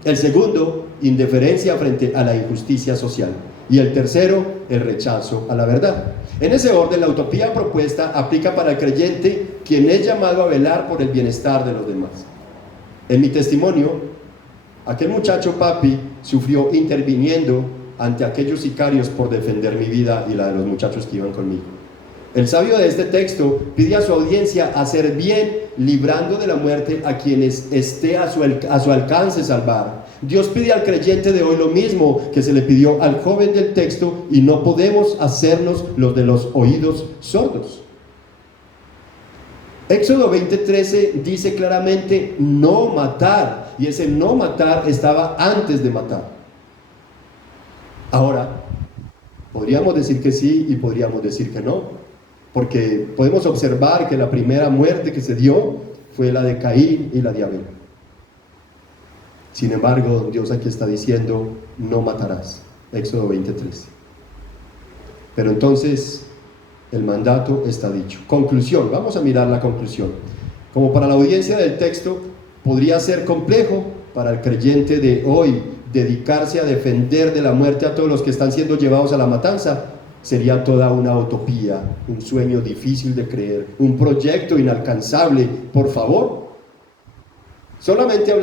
El segundo, indiferencia frente a la injusticia social. Y el tercero, el rechazo a la verdad. En ese orden, la utopía propuesta aplica para el creyente, quien es llamado a velar por el bienestar de los demás. En mi testimonio, aquel muchacho papi sufrió interviniendo ante aquellos sicarios por defender mi vida y la de los muchachos que iban conmigo. El sabio de este texto pide a su audiencia hacer bien, librando de la muerte a quienes esté a su alcance salvar. Dios pide al creyente de hoy lo mismo que se le pidió al joven del texto, y no podemos hacernos los de los oídos sordos. Éxodo 20:13 dice claramente no matar, y ese no matar estaba antes de matar. Ahora, podríamos decir que sí y podríamos decir que no, porque podemos observar que la primera muerte que se dio fue la de Caín y la de Abel. Sin embargo, Dios aquí está diciendo no matarás, Éxodo 20:13. Pero entonces el mandato está dicho. Conclusión, vamos a mirar la conclusión. Como para la audiencia del texto podría ser complejo, para el creyente de hoy dedicarse a defender de la muerte a todos los que están siendo llevados a la matanza sería toda una utopía, un sueño difícil de creer, un proyecto inalcanzable. Por favor, solamente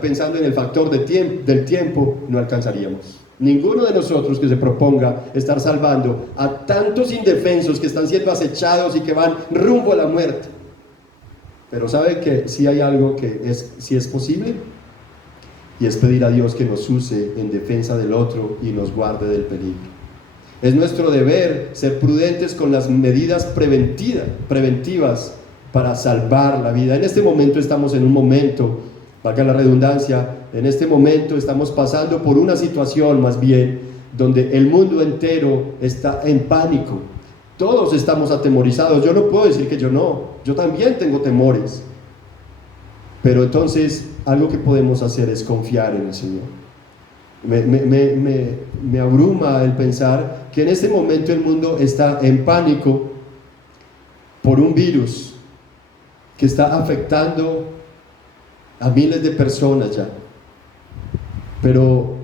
pensando en el factor del tiempo no alcanzaríamos. Ninguno de nosotros que se proponga estar salvando a tantos indefensos que están siendo acechados y que van rumbo a la muerte. Pero ¿sabe que sí hay algo que sí es posible? Y es pedir a Dios que nos use en defensa del otro y nos guarde del peligro. Es nuestro deber ser prudentes con las medidas preventivas para salvar la vida. En este momento estamos en un momento, valga la redundancia, en este momento estamos pasando por una situación más bien donde el mundo entero está en pánico. Todos estamos atemorizados. Yo no puedo decir que yo no, yo también tengo temores. Pero entonces algo que podemos hacer es confiar en el Señor. Me abruma el pensar que en este momento el mundo está en pánico por un virus que está afectando a miles de personas ya. Pero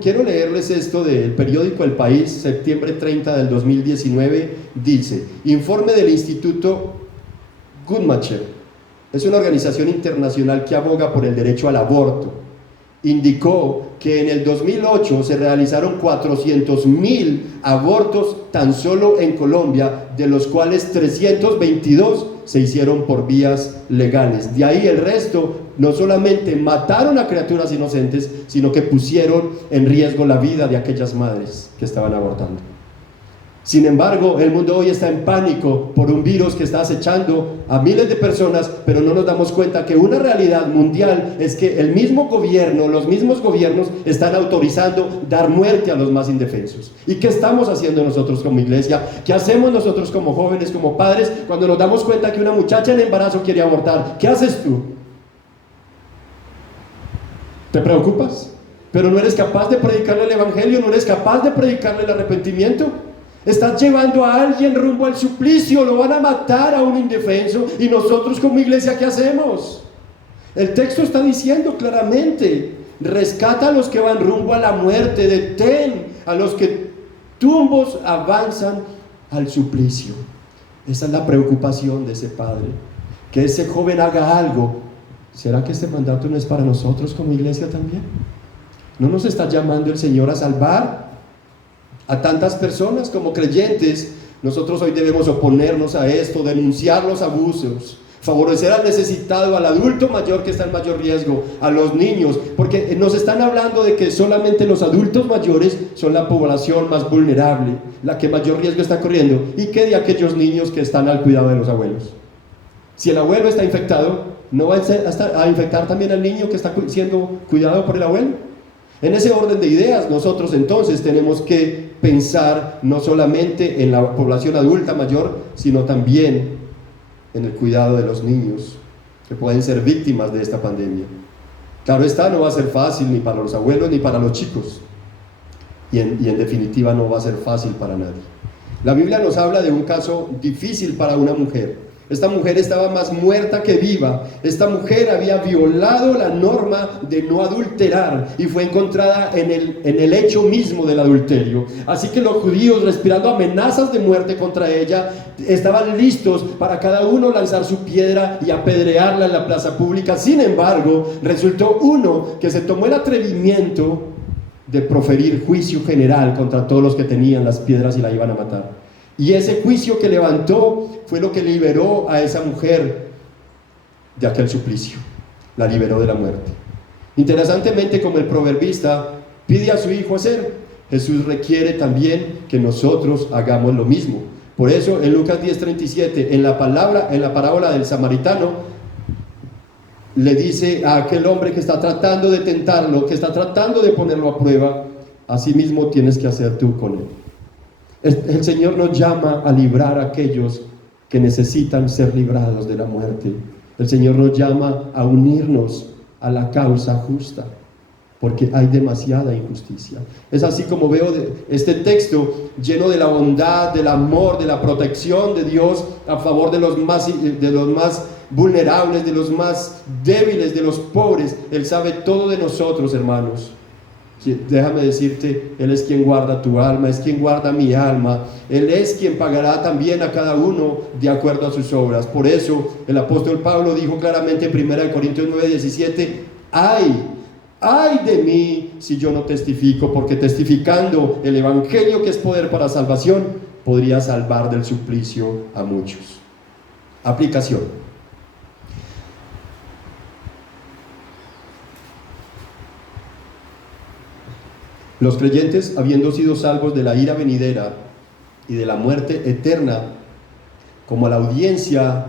Quiero leerles esto del periódico El País, septiembre 30 del 2019. Dice: informe del Instituto Guttmacher, es una organización internacional que aboga por el derecho al aborto, indicó que en el 2008 se realizaron 400.000 abortos tan solo en Colombia, de los cuales 322 se hicieron por vías legales. De ahí el resto no solamente mataron a criaturas inocentes, sino que pusieron en riesgo la vida de aquellas madres que estaban abortando. Sin embargo, el mundo hoy está en pánico por un virus que está acechando a miles de personas, pero no nos damos cuenta que una realidad mundial es que el mismo gobierno, los mismos gobiernos están autorizando dar muerte a los más indefensos. ¿Y qué estamos haciendo nosotros como iglesia? ¿Qué hacemos nosotros como jóvenes, como padres, cuando nos damos cuenta que una muchacha en embarazo quiere abortar? ¿Qué haces tú? ¿Te preocupas? Pero no eres capaz de predicarle el evangelio, no eres capaz de predicarle el arrepentimiento. Estás llevando a alguien rumbo al suplicio, lo van a matar a un indefenso, y nosotros como iglesia, ¿qué hacemos? El texto está diciendo claramente: rescata a los que van rumbo a la muerte, detén a los que tumbos avanzan al suplicio. Esa es la preocupación de ese padre, que ese joven haga algo. ¿Será que este mandato no es para nosotros como iglesia también? ¿No nos está llamando el Señor a salvar a tantas personas como creyentes? Nosotros hoy debemos oponernos a esto, denunciar los abusos, favorecer al necesitado, al adulto mayor que está en mayor riesgo, a los niños, porque nos están hablando de que solamente los adultos mayores son la población más vulnerable, la que mayor riesgo está corriendo. ¿Y qué de aquellos niños que están al cuidado de los abuelos? Si el abuelo está infectado, ¿no va a infectar también al niño que está siendo cuidado por el abuelo? En ese orden de ideas, nosotros entonces tenemos que pensar no solamente en la población adulta mayor, sino también en el cuidado de los niños que pueden ser víctimas de esta pandemia. Claro está, no va a ser fácil ni para los abuelos ni para los chicos, y en definitiva no va a ser fácil para nadie. La Biblia nos habla de un caso difícil para una mujer. Esta mujer estaba más muerta que viva. Esta mujer había violado la norma de no adulterar y fue encontrada en el hecho mismo del adulterio. Así que los judíos, respirando amenazas de muerte contra ella, estaban listos para cada uno lanzar su piedra y apedrearla en la plaza pública. Sin embargo, resultó uno que se tomó el atrevimiento de proferir juicio general contra todos los que tenían las piedras y la iban a matar. Y ese juicio que levantó fue lo que liberó a esa mujer de aquel suplicio, la liberó de la muerte. Interesantemente, como el proverbista pide a su hijo hacer, Jesús requiere también que nosotros hagamos lo mismo. Por eso en Lucas 10:37, en la parábola del samaritano, le dice a aquel hombre que está tratando de tentarlo, que está tratando de ponerlo a prueba: asimismo tienes que hacer tú con él. El Señor nos llama a librar a aquellos que necesitan ser librados de la muerte. El Señor nos llama a unirnos a la causa justa, porque hay demasiada injusticia. Es así como veo este texto lleno de la bondad, del amor, de la protección de Dios a favor de los más vulnerables, de los más débiles, de los pobres. Él sabe todo de nosotros, hermanos. Déjame decirte, Él es quien guarda tu alma, es quien guarda mi alma. Él es quien pagará también a cada uno de acuerdo a sus obras. Por eso el apóstol Pablo dijo claramente en 1 Corintios 9:17: ay de mí si yo no testifico, porque testificando el evangelio, que es poder para salvación, podría salvar del suplicio a muchos. Aplicación. Los creyentes, habiendo sido salvos de la ira venidera y de la muerte eterna, como a la audiencia,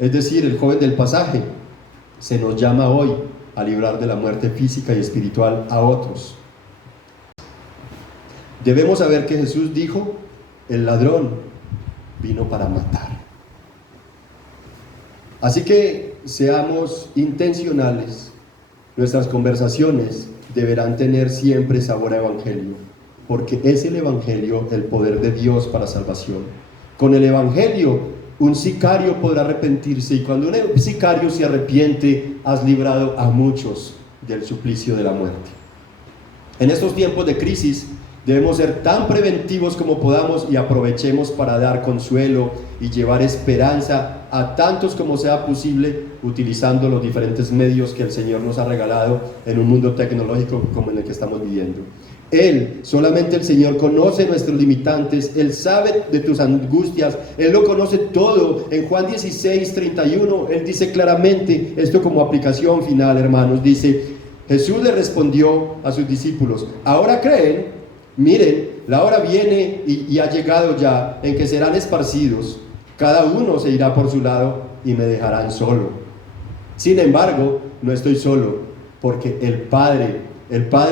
es decir, el joven del pasaje, se nos llama hoy a librar de la muerte física y espiritual a otros. Debemos saber que Jesús dijo: el ladrón vino para matar. Así que seamos intencionales. Nuestras conversaciones deberán tener siempre sabor a evangelio, porque es el evangelio el poder de Dios para salvación. Con el evangelio, un sicario podrá arrepentirse, y cuando un sicario se arrepiente, has librado a muchos del suplicio de la muerte. En estos tiempos de crisis debemos ser tan preventivos como podamos y aprovechemos para dar consuelo y llevar esperanza a tantos como sea posible, utilizando los diferentes medios que el Señor nos ha regalado en un mundo tecnológico como en el que estamos viviendo. Él, solamente el Señor, conoce nuestros limitantes, Él sabe de tus angustias, Él lo conoce todo. En Juan 16:31, Él dice claramente, esto como aplicación final, hermanos, dice: Jesús le respondió a sus discípulos: ¿ahora creen? Miren, la hora viene y ha llegado ya en que serán esparcidos, cada uno se irá por su lado y me dejarán solo. Sin embargo, no estoy solo, porque el Padre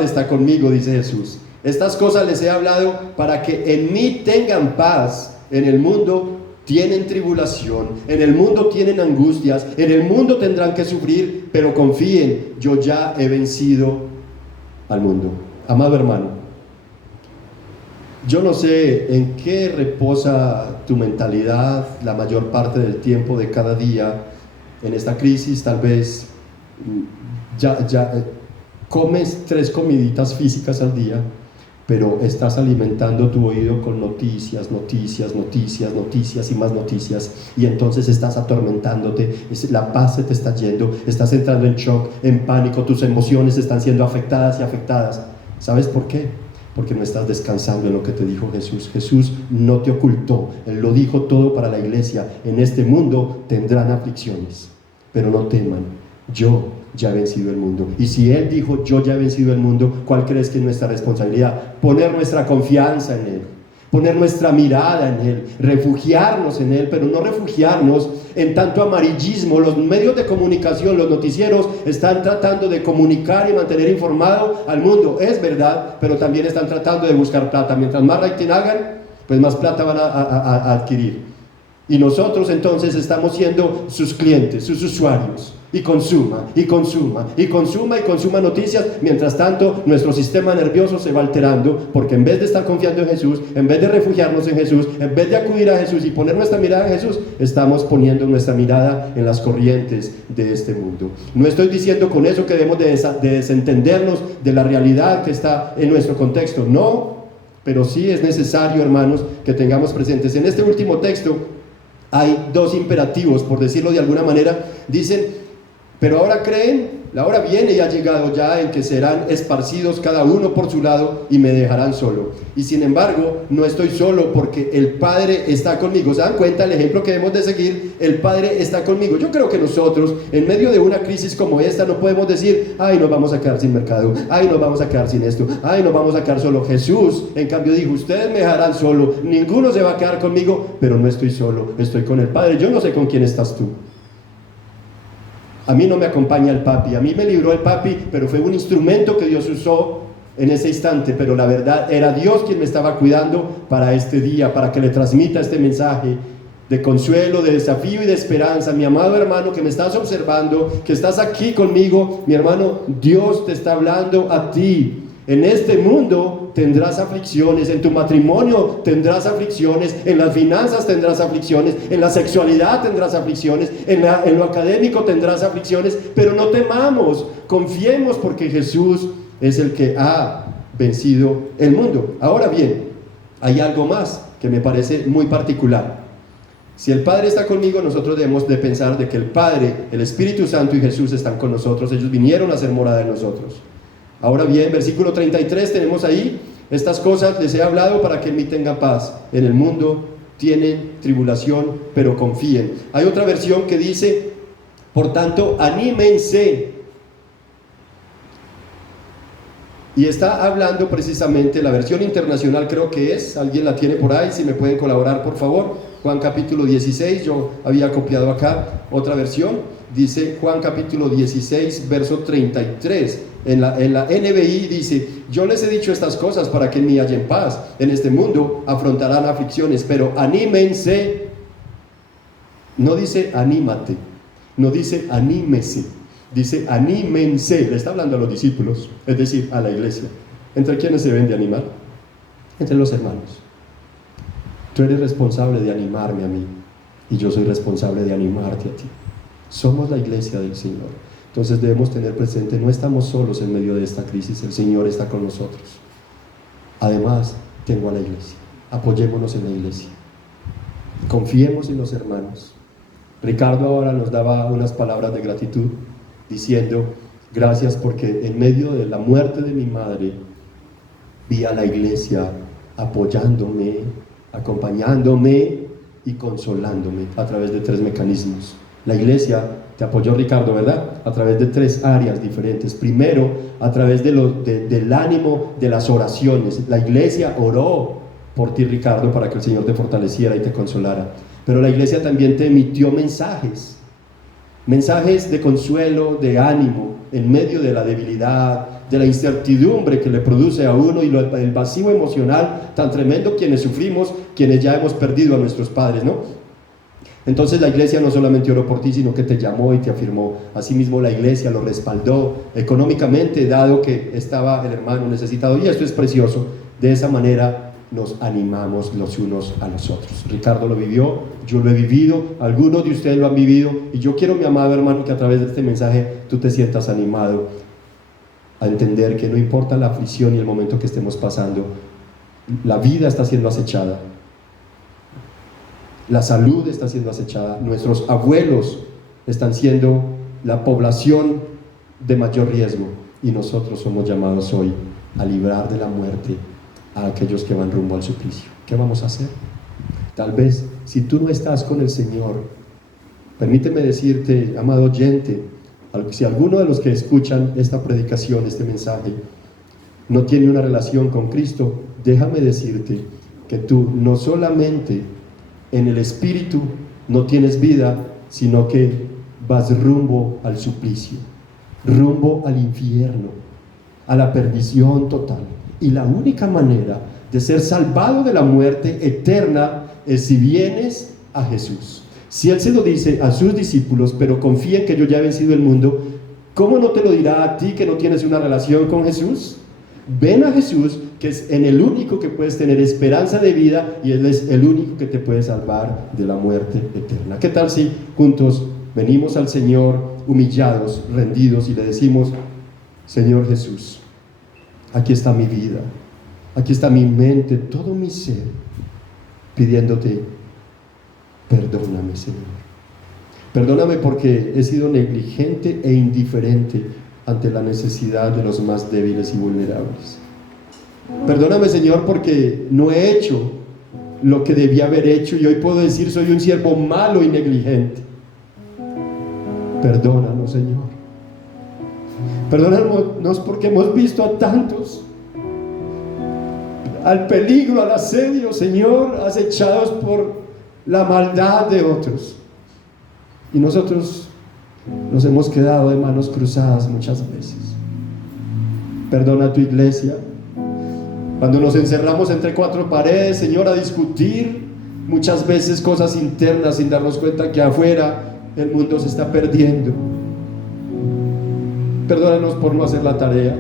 está conmigo, dice Jesús. Estas cosas les he hablado para que en mí tengan paz. En el mundo tienen tribulación, en el mundo tienen angustias, en el mundo tendrán que sufrir, pero confíen, yo ya he vencido al mundo. Amado hermano, yo no sé en qué reposa tu mentalidad la mayor parte del tiempo de cada día en esta crisis. Tal vez ya comes 3 comiditas físicas al día, pero estás alimentando tu oído con noticias y más noticias, y entonces estás atormentándote, la paz se te está yendo, estás entrando en shock, en pánico, tus emociones están siendo afectadas. ¿Sabes por qué? Porque no estás descansando en lo que te dijo Jesús. Jesús no te ocultó, Él lo dijo todo para la iglesia. En este mundo tendrán aflicciones, pero no teman, yo ya he vencido el mundo. Y si Él dijo, yo ya he vencido el mundo, ¿cuál crees que es nuestra responsabilidad? Poner nuestra confianza en Él, poner nuestra mirada en Él, refugiarnos en Él, pero no refugiarnos en tanto amarillismo. Los medios de comunicación, los noticieros están tratando de comunicar y mantener informado al mundo, es verdad, pero también están tratando de buscar plata. Mientras más rating hagan, pues más plata van a adquirir. Y nosotros entonces estamos siendo sus clientes, sus usuarios. Y consuma noticias. Mientras tanto, nuestro sistema nervioso se va alterando, porque en vez de estar confiando en Jesús, en vez de refugiarnos en Jesús, en vez de acudir a Jesús y poner nuestra mirada en Jesús, estamos poniendo nuestra mirada en las corrientes de este mundo. No estoy diciendo con eso que debemos de desentendernos de la realidad que está en nuestro contexto, no, pero sí es necesario, hermanos, que tengamos presentes. En este último texto hay 2 imperativos, por decirlo de alguna manera. Dicen: pero ahora creen, la hora viene y ha llegado ya en que serán esparcidos cada uno por su lado y me dejarán solo. Y sin embargo, no estoy solo, porque el Padre está conmigo. ¿Se dan cuenta el ejemplo que debemos de seguir? El Padre está conmigo. Yo creo que nosotros, en medio de una crisis como esta, no podemos decir: ay, nos vamos a quedar sin mercado, ay, nos vamos a quedar sin esto, ay, nos vamos a quedar solo. Jesús, en cambio, dijo: ustedes me dejarán solo, ninguno se va a quedar conmigo, pero no estoy solo, estoy con el Padre. Yo no sé con quién estás tú. A mí no me acompaña el papi, a mí me libró el papi, pero fue un instrumento que Dios usó en ese instante, pero la verdad era Dios quien me estaba cuidando para este día, para que le transmita este mensaje de consuelo, de desafío y de esperanza. Mi amado hermano que me estás observando, que estás aquí conmigo, mi hermano, Dios te está hablando a ti. En este mundo tendrás aflicciones, en tu matrimonio tendrás aflicciones, en las finanzas tendrás aflicciones, en la sexualidad tendrás aflicciones, en lo académico tendrás aflicciones, pero no temamos, confiemos, porque Jesús es el que ha vencido el mundo. Ahora bien, hay algo más que me parece muy particular. Si el Padre está conmigo, nosotros debemos de pensar de que el Padre, el Espíritu Santo y Jesús están con nosotros. Ellos vinieron a hacer morada en nosotros. Ahora bien, versículo 33 tenemos ahí: estas cosas les he hablado para que en mí tengan paz. En el mundo tienen tribulación, pero confíen. Hay otra versión que dice: por tanto, anímense. Y está hablando precisamente, la versión internacional creo que es, alguien la tiene por ahí, si me pueden colaborar por favor. Juan capítulo 16, yo había copiado acá otra versión, dice Juan capítulo 16, verso 33. En la NBI dice: yo les he dicho estas cosas para que en mí hallen paz. En este mundo afrontarán aflicciones, pero anímense. No dice anímate, no dice anímese, dice anímense. Le está hablando a los discípulos, es decir, a la iglesia. ¿Entre quiénes se deben de animar? Entre los hermanos. Tú eres responsable de animarme a mí, y yo soy responsable de animarte a ti. Somos la iglesia del Señor. Entonces debemos tener presente, no estamos solos en medio de esta crisis, el Señor está con nosotros. Además, tengo a la iglesia. Apoyémonos en la iglesia. Confiemos en los hermanos. Ricardo ahora nos daba unas palabras de gratitud, diciendo, gracias porque en medio de la muerte de mi madre, vi a la iglesia apoyándome, acompañándome y consolándome a través de 3 mecanismos. La iglesia te apoyó, Ricardo, ¿verdad? A través de 3 áreas diferentes. Primero, a través del ánimo de las oraciones. La iglesia oró por ti, Ricardo, para que el Señor te fortaleciera y te consolara. Pero la iglesia también te emitió mensajes de consuelo, de ánimo, en medio de la debilidad, de la incertidumbre que le produce a uno y el vacío emocional tan tremendo quienes sufrimos, quienes ya hemos perdido a nuestros padres, ¿no? Entonces la iglesia no solamente oró por ti, sino que te llamó y te afirmó. Asimismo la iglesia lo respaldó económicamente, dado que estaba el hermano necesitado, y esto es precioso. De esa manera nos animamos los unos a los otros. Ricardo lo vivió, yo lo he vivido, algunos de ustedes lo han vivido, y yo quiero, mi amado hermano, que a través de este mensaje tú te sientas animado a entender que no importa la aflicción y el momento que estemos pasando, la vida está siendo acechada, la salud está siendo acechada, nuestros abuelos están siendo la población de mayor riesgo, y nosotros somos llamados hoy a librar de la muerte a aquellos que van rumbo al suplicio. ¿Qué vamos a hacer? Tal vez, si tú no estás con el Señor, permíteme decirte, amado oyente, si alguno de los que escuchan esta predicación, este mensaje, no tiene una relación con Cristo, déjame decirte que tú no solamente en el Espíritu no tienes vida, sino que vas rumbo al suplicio, rumbo al infierno, a la perdición total. Y la única manera de ser salvado de la muerte eterna es si vienes a Jesús. Si Él se lo dice a sus discípulos, pero confía en que yo ya he vencido el mundo, ¿cómo no te lo dirá a ti que no tienes una relación con Jesús? Ven a Jesús, que es en el único que puedes tener esperanza de vida, y Él es el único que te puede salvar de la muerte eterna. ¿Qué tal si juntos venimos al Señor humillados, rendidos, y le decimos: Señor Jesús, aquí está mi vida, aquí está mi mente, todo mi ser, pidiéndote, perdóname, Señor. Perdóname porque he sido negligente e indiferente ante la necesidad de los más débiles y vulnerables. Perdóname, Señor, porque no he hecho lo que debía haber hecho, y hoy puedo decir: soy un siervo malo y negligente. Perdónanos, Señor. Perdónanos porque hemos visto a tantos al peligro, al asedio, Señor, acechados por la maldad de otros, y nosotros nos hemos quedado de manos cruzadas muchas veces. Perdona a tu iglesia cuando nos encerramos entre 4 paredes, Señor, a discutir muchas veces cosas internas sin darnos cuenta que afuera el mundo se está perdiendo. Perdónanos por no hacer la tarea,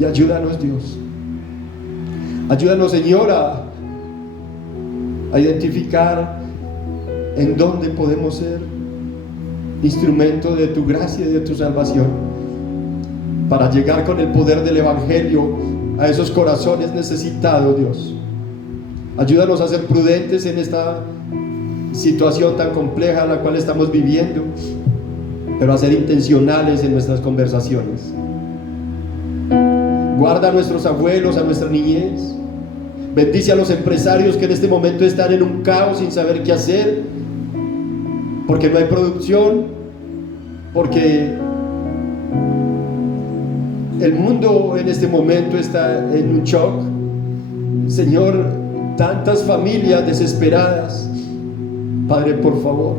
y ayúdanos, Dios. Ayúdanos, Señor, a identificar en dónde podemos ser instrumento de tu gracia y de tu salvación, para llegar con el poder del Evangelio a esos corazones necesitados, Dios. Ayúdanos a ser prudentes en esta situación tan compleja en la cual estamos viviendo, pero a ser intencionales en nuestras conversaciones. Guarda a nuestros abuelos, a nuestra niñez. Bendice a los empresarios que en este momento están en un caos sin saber qué hacer, porque no hay producción, porque el mundo en este momento está en un shock. Señor, tantas familias desesperadas. Padre, por favor,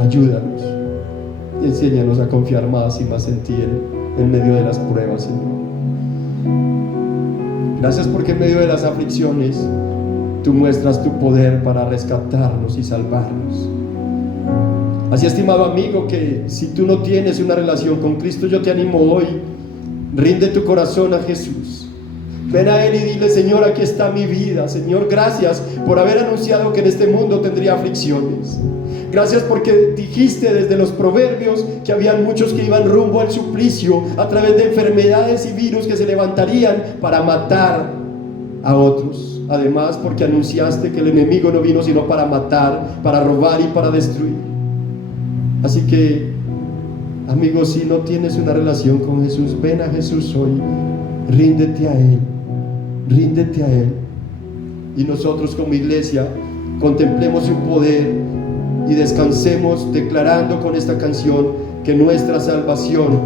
ayúdanos y enséñanos a confiar más y más en ti en medio de las pruebas, Señor. Gracias porque en medio de las aflicciones tú muestras tu poder para rescatarnos y salvarnos. Así, estimado amigo, que si tú no tienes una relación con Cristo, yo te animo hoy: rinde tu corazón a Jesús. Ven a Él y dile: Señor, aquí está mi vida. Señor, gracias por haber anunciado que en este mundo tendría aflicciones. Gracias porque dijiste desde los proverbios que habían muchos que iban rumbo al suplicio a través de enfermedades y virus que se levantarían para matar a otros. Además, porque anunciaste que el enemigo no vino sino para matar, para robar y para destruir. Así que, amigos, si no tienes una relación con Jesús, ven a Jesús hoy, ríndete a Él, ríndete a Él. Y nosotros como iglesia contemplemos su poder y descansemos declarando con esta canción que nuestra salvación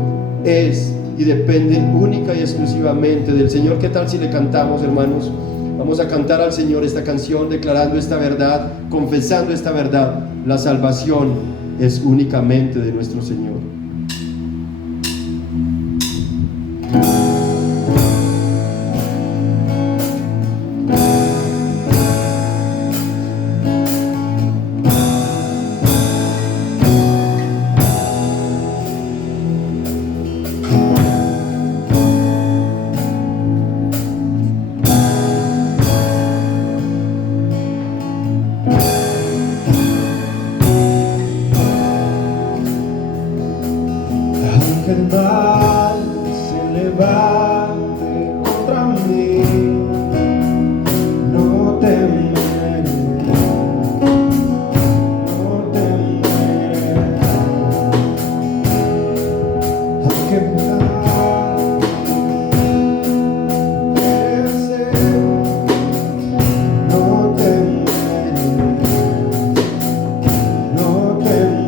es y depende única y exclusivamente del Señor. ¿Qué tal si le cantamos, hermanos? Vamos a cantar al Señor esta canción declarando esta verdad, confesando esta verdad. La salvación es únicamente de nuestro Señor. El mal se levante contra mí, no temeré, no temeré. Aunque el mal perece, no temeré, no temeré.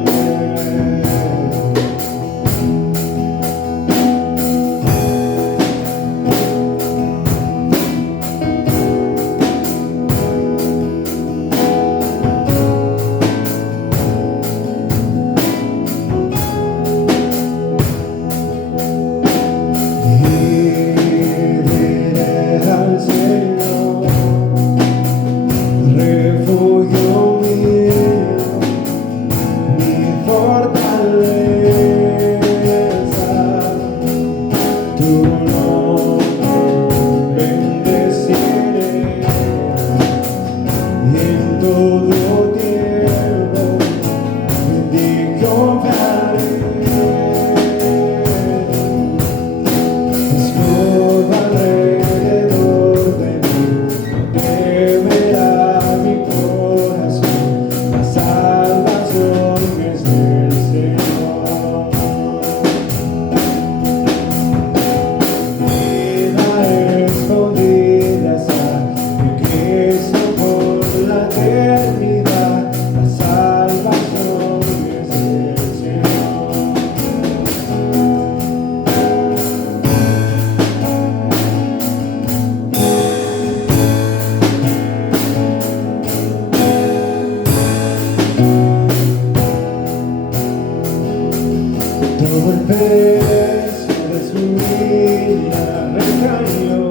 Todo el peso de su vida recayó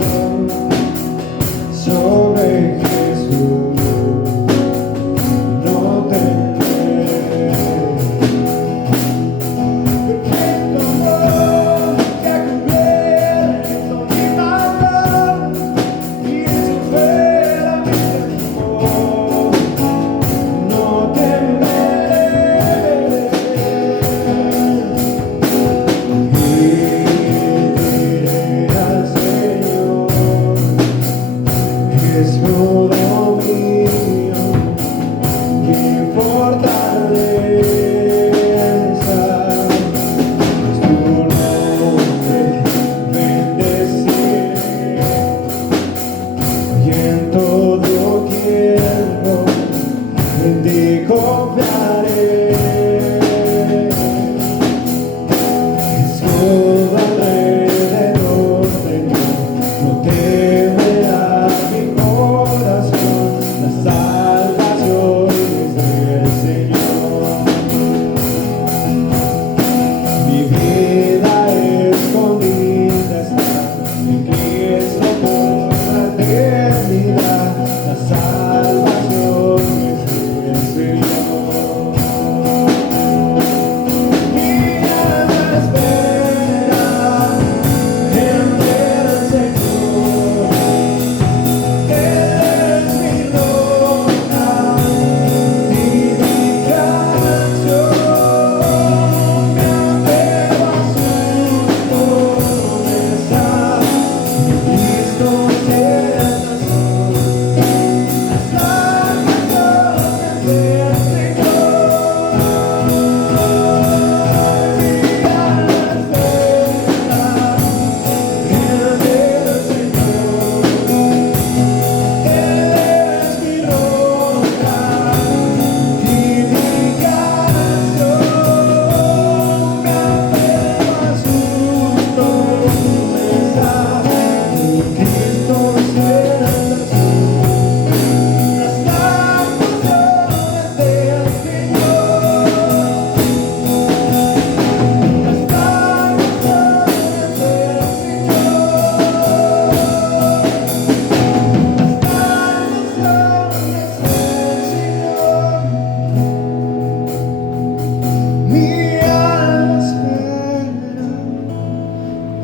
sobre Jesús, no temeré, porque tu amor ya cubierto mi maldad y en su vera mi temor, no temeré. Diré al Señor.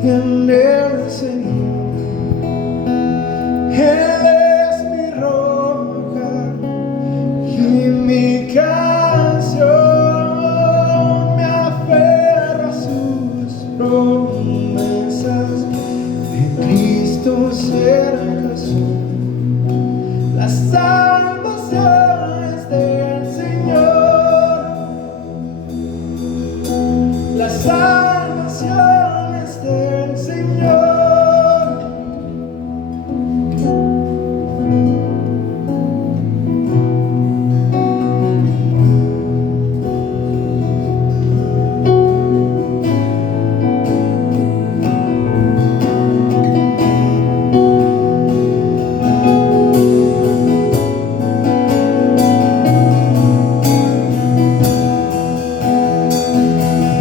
en el Señor. Él es mi roca y mi canción, me aferro a sus promesas, en Cristo cerca soy. La salvación es del Señor, la salvación es del Señor.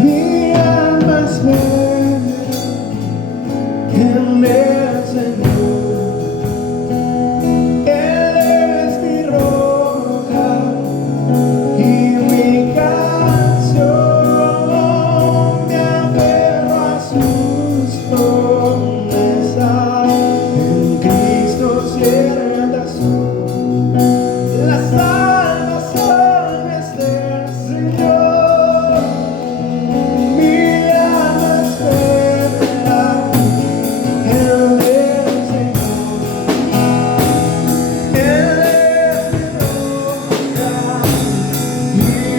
Mi alma espera en el Señor. Él es mi roca y mi canción, me aferro a sus promesas, en Cristo cierta soy. La salvación es del Señor. Mi alma espera en el Señor. Él es mi roca y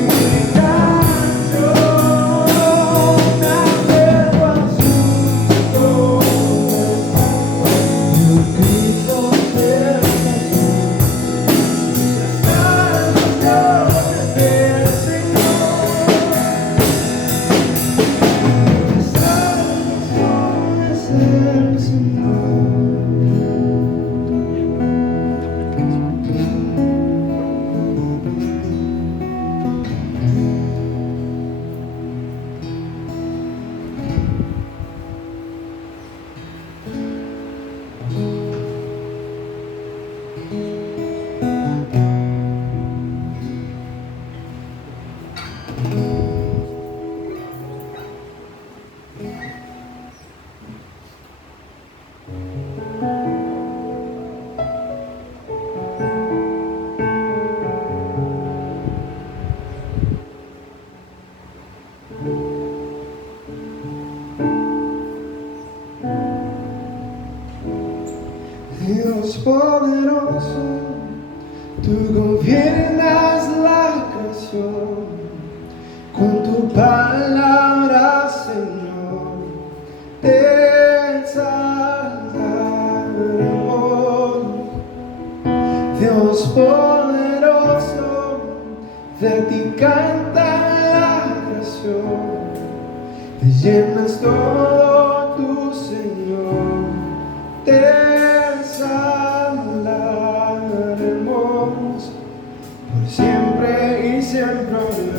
mi canción, me aferro a sus promesas, en Cristo cierta soy. Dios poderoso, tú gobiernas la creación, con tu palabra, Señor, te exaltaremos. Dios poderoso, de ti canta la creación, te llenas todo tu Señor, te exaltaremos por siempre y siempre, oh Dios.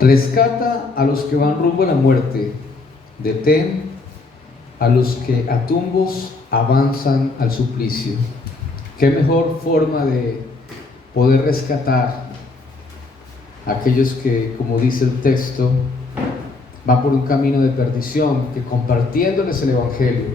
Rescata a los que van rumbo a la muerte, detén a los que a tumbos avanzan al suplicio. Qué mejor forma de poder rescatar a aquellos que, como dice el texto, van por un camino de perdición, que compartiéndoles el Evangelio.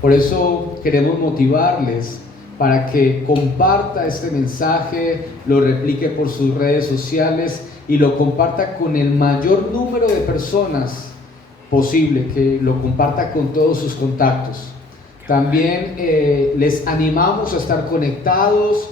Por eso queremos motivarles para que comparta este mensaje, lo replique por sus redes sociales y lo comparta con el mayor número de personas posible, que lo comparta con todos sus contactos. También les animamos a estar conectados,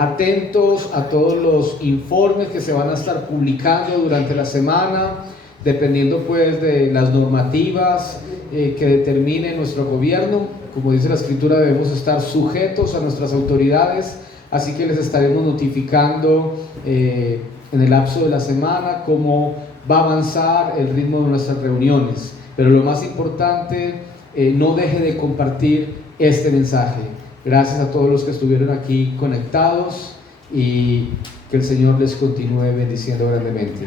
atentos a todos los informes que se van a estar publicando durante la semana, dependiendo pues de las normativas que determine nuestro gobierno. Como dice la Escritura, debemos estar sujetos a nuestras autoridades, así que les estaremos notificando en el lapso de la semana cómo va a avanzar el ritmo de nuestras reuniones. Pero lo más importante, no deje de compartir este mensaje. Gracias a todos los que estuvieron aquí conectados y que el Señor les continúe bendiciendo grandemente.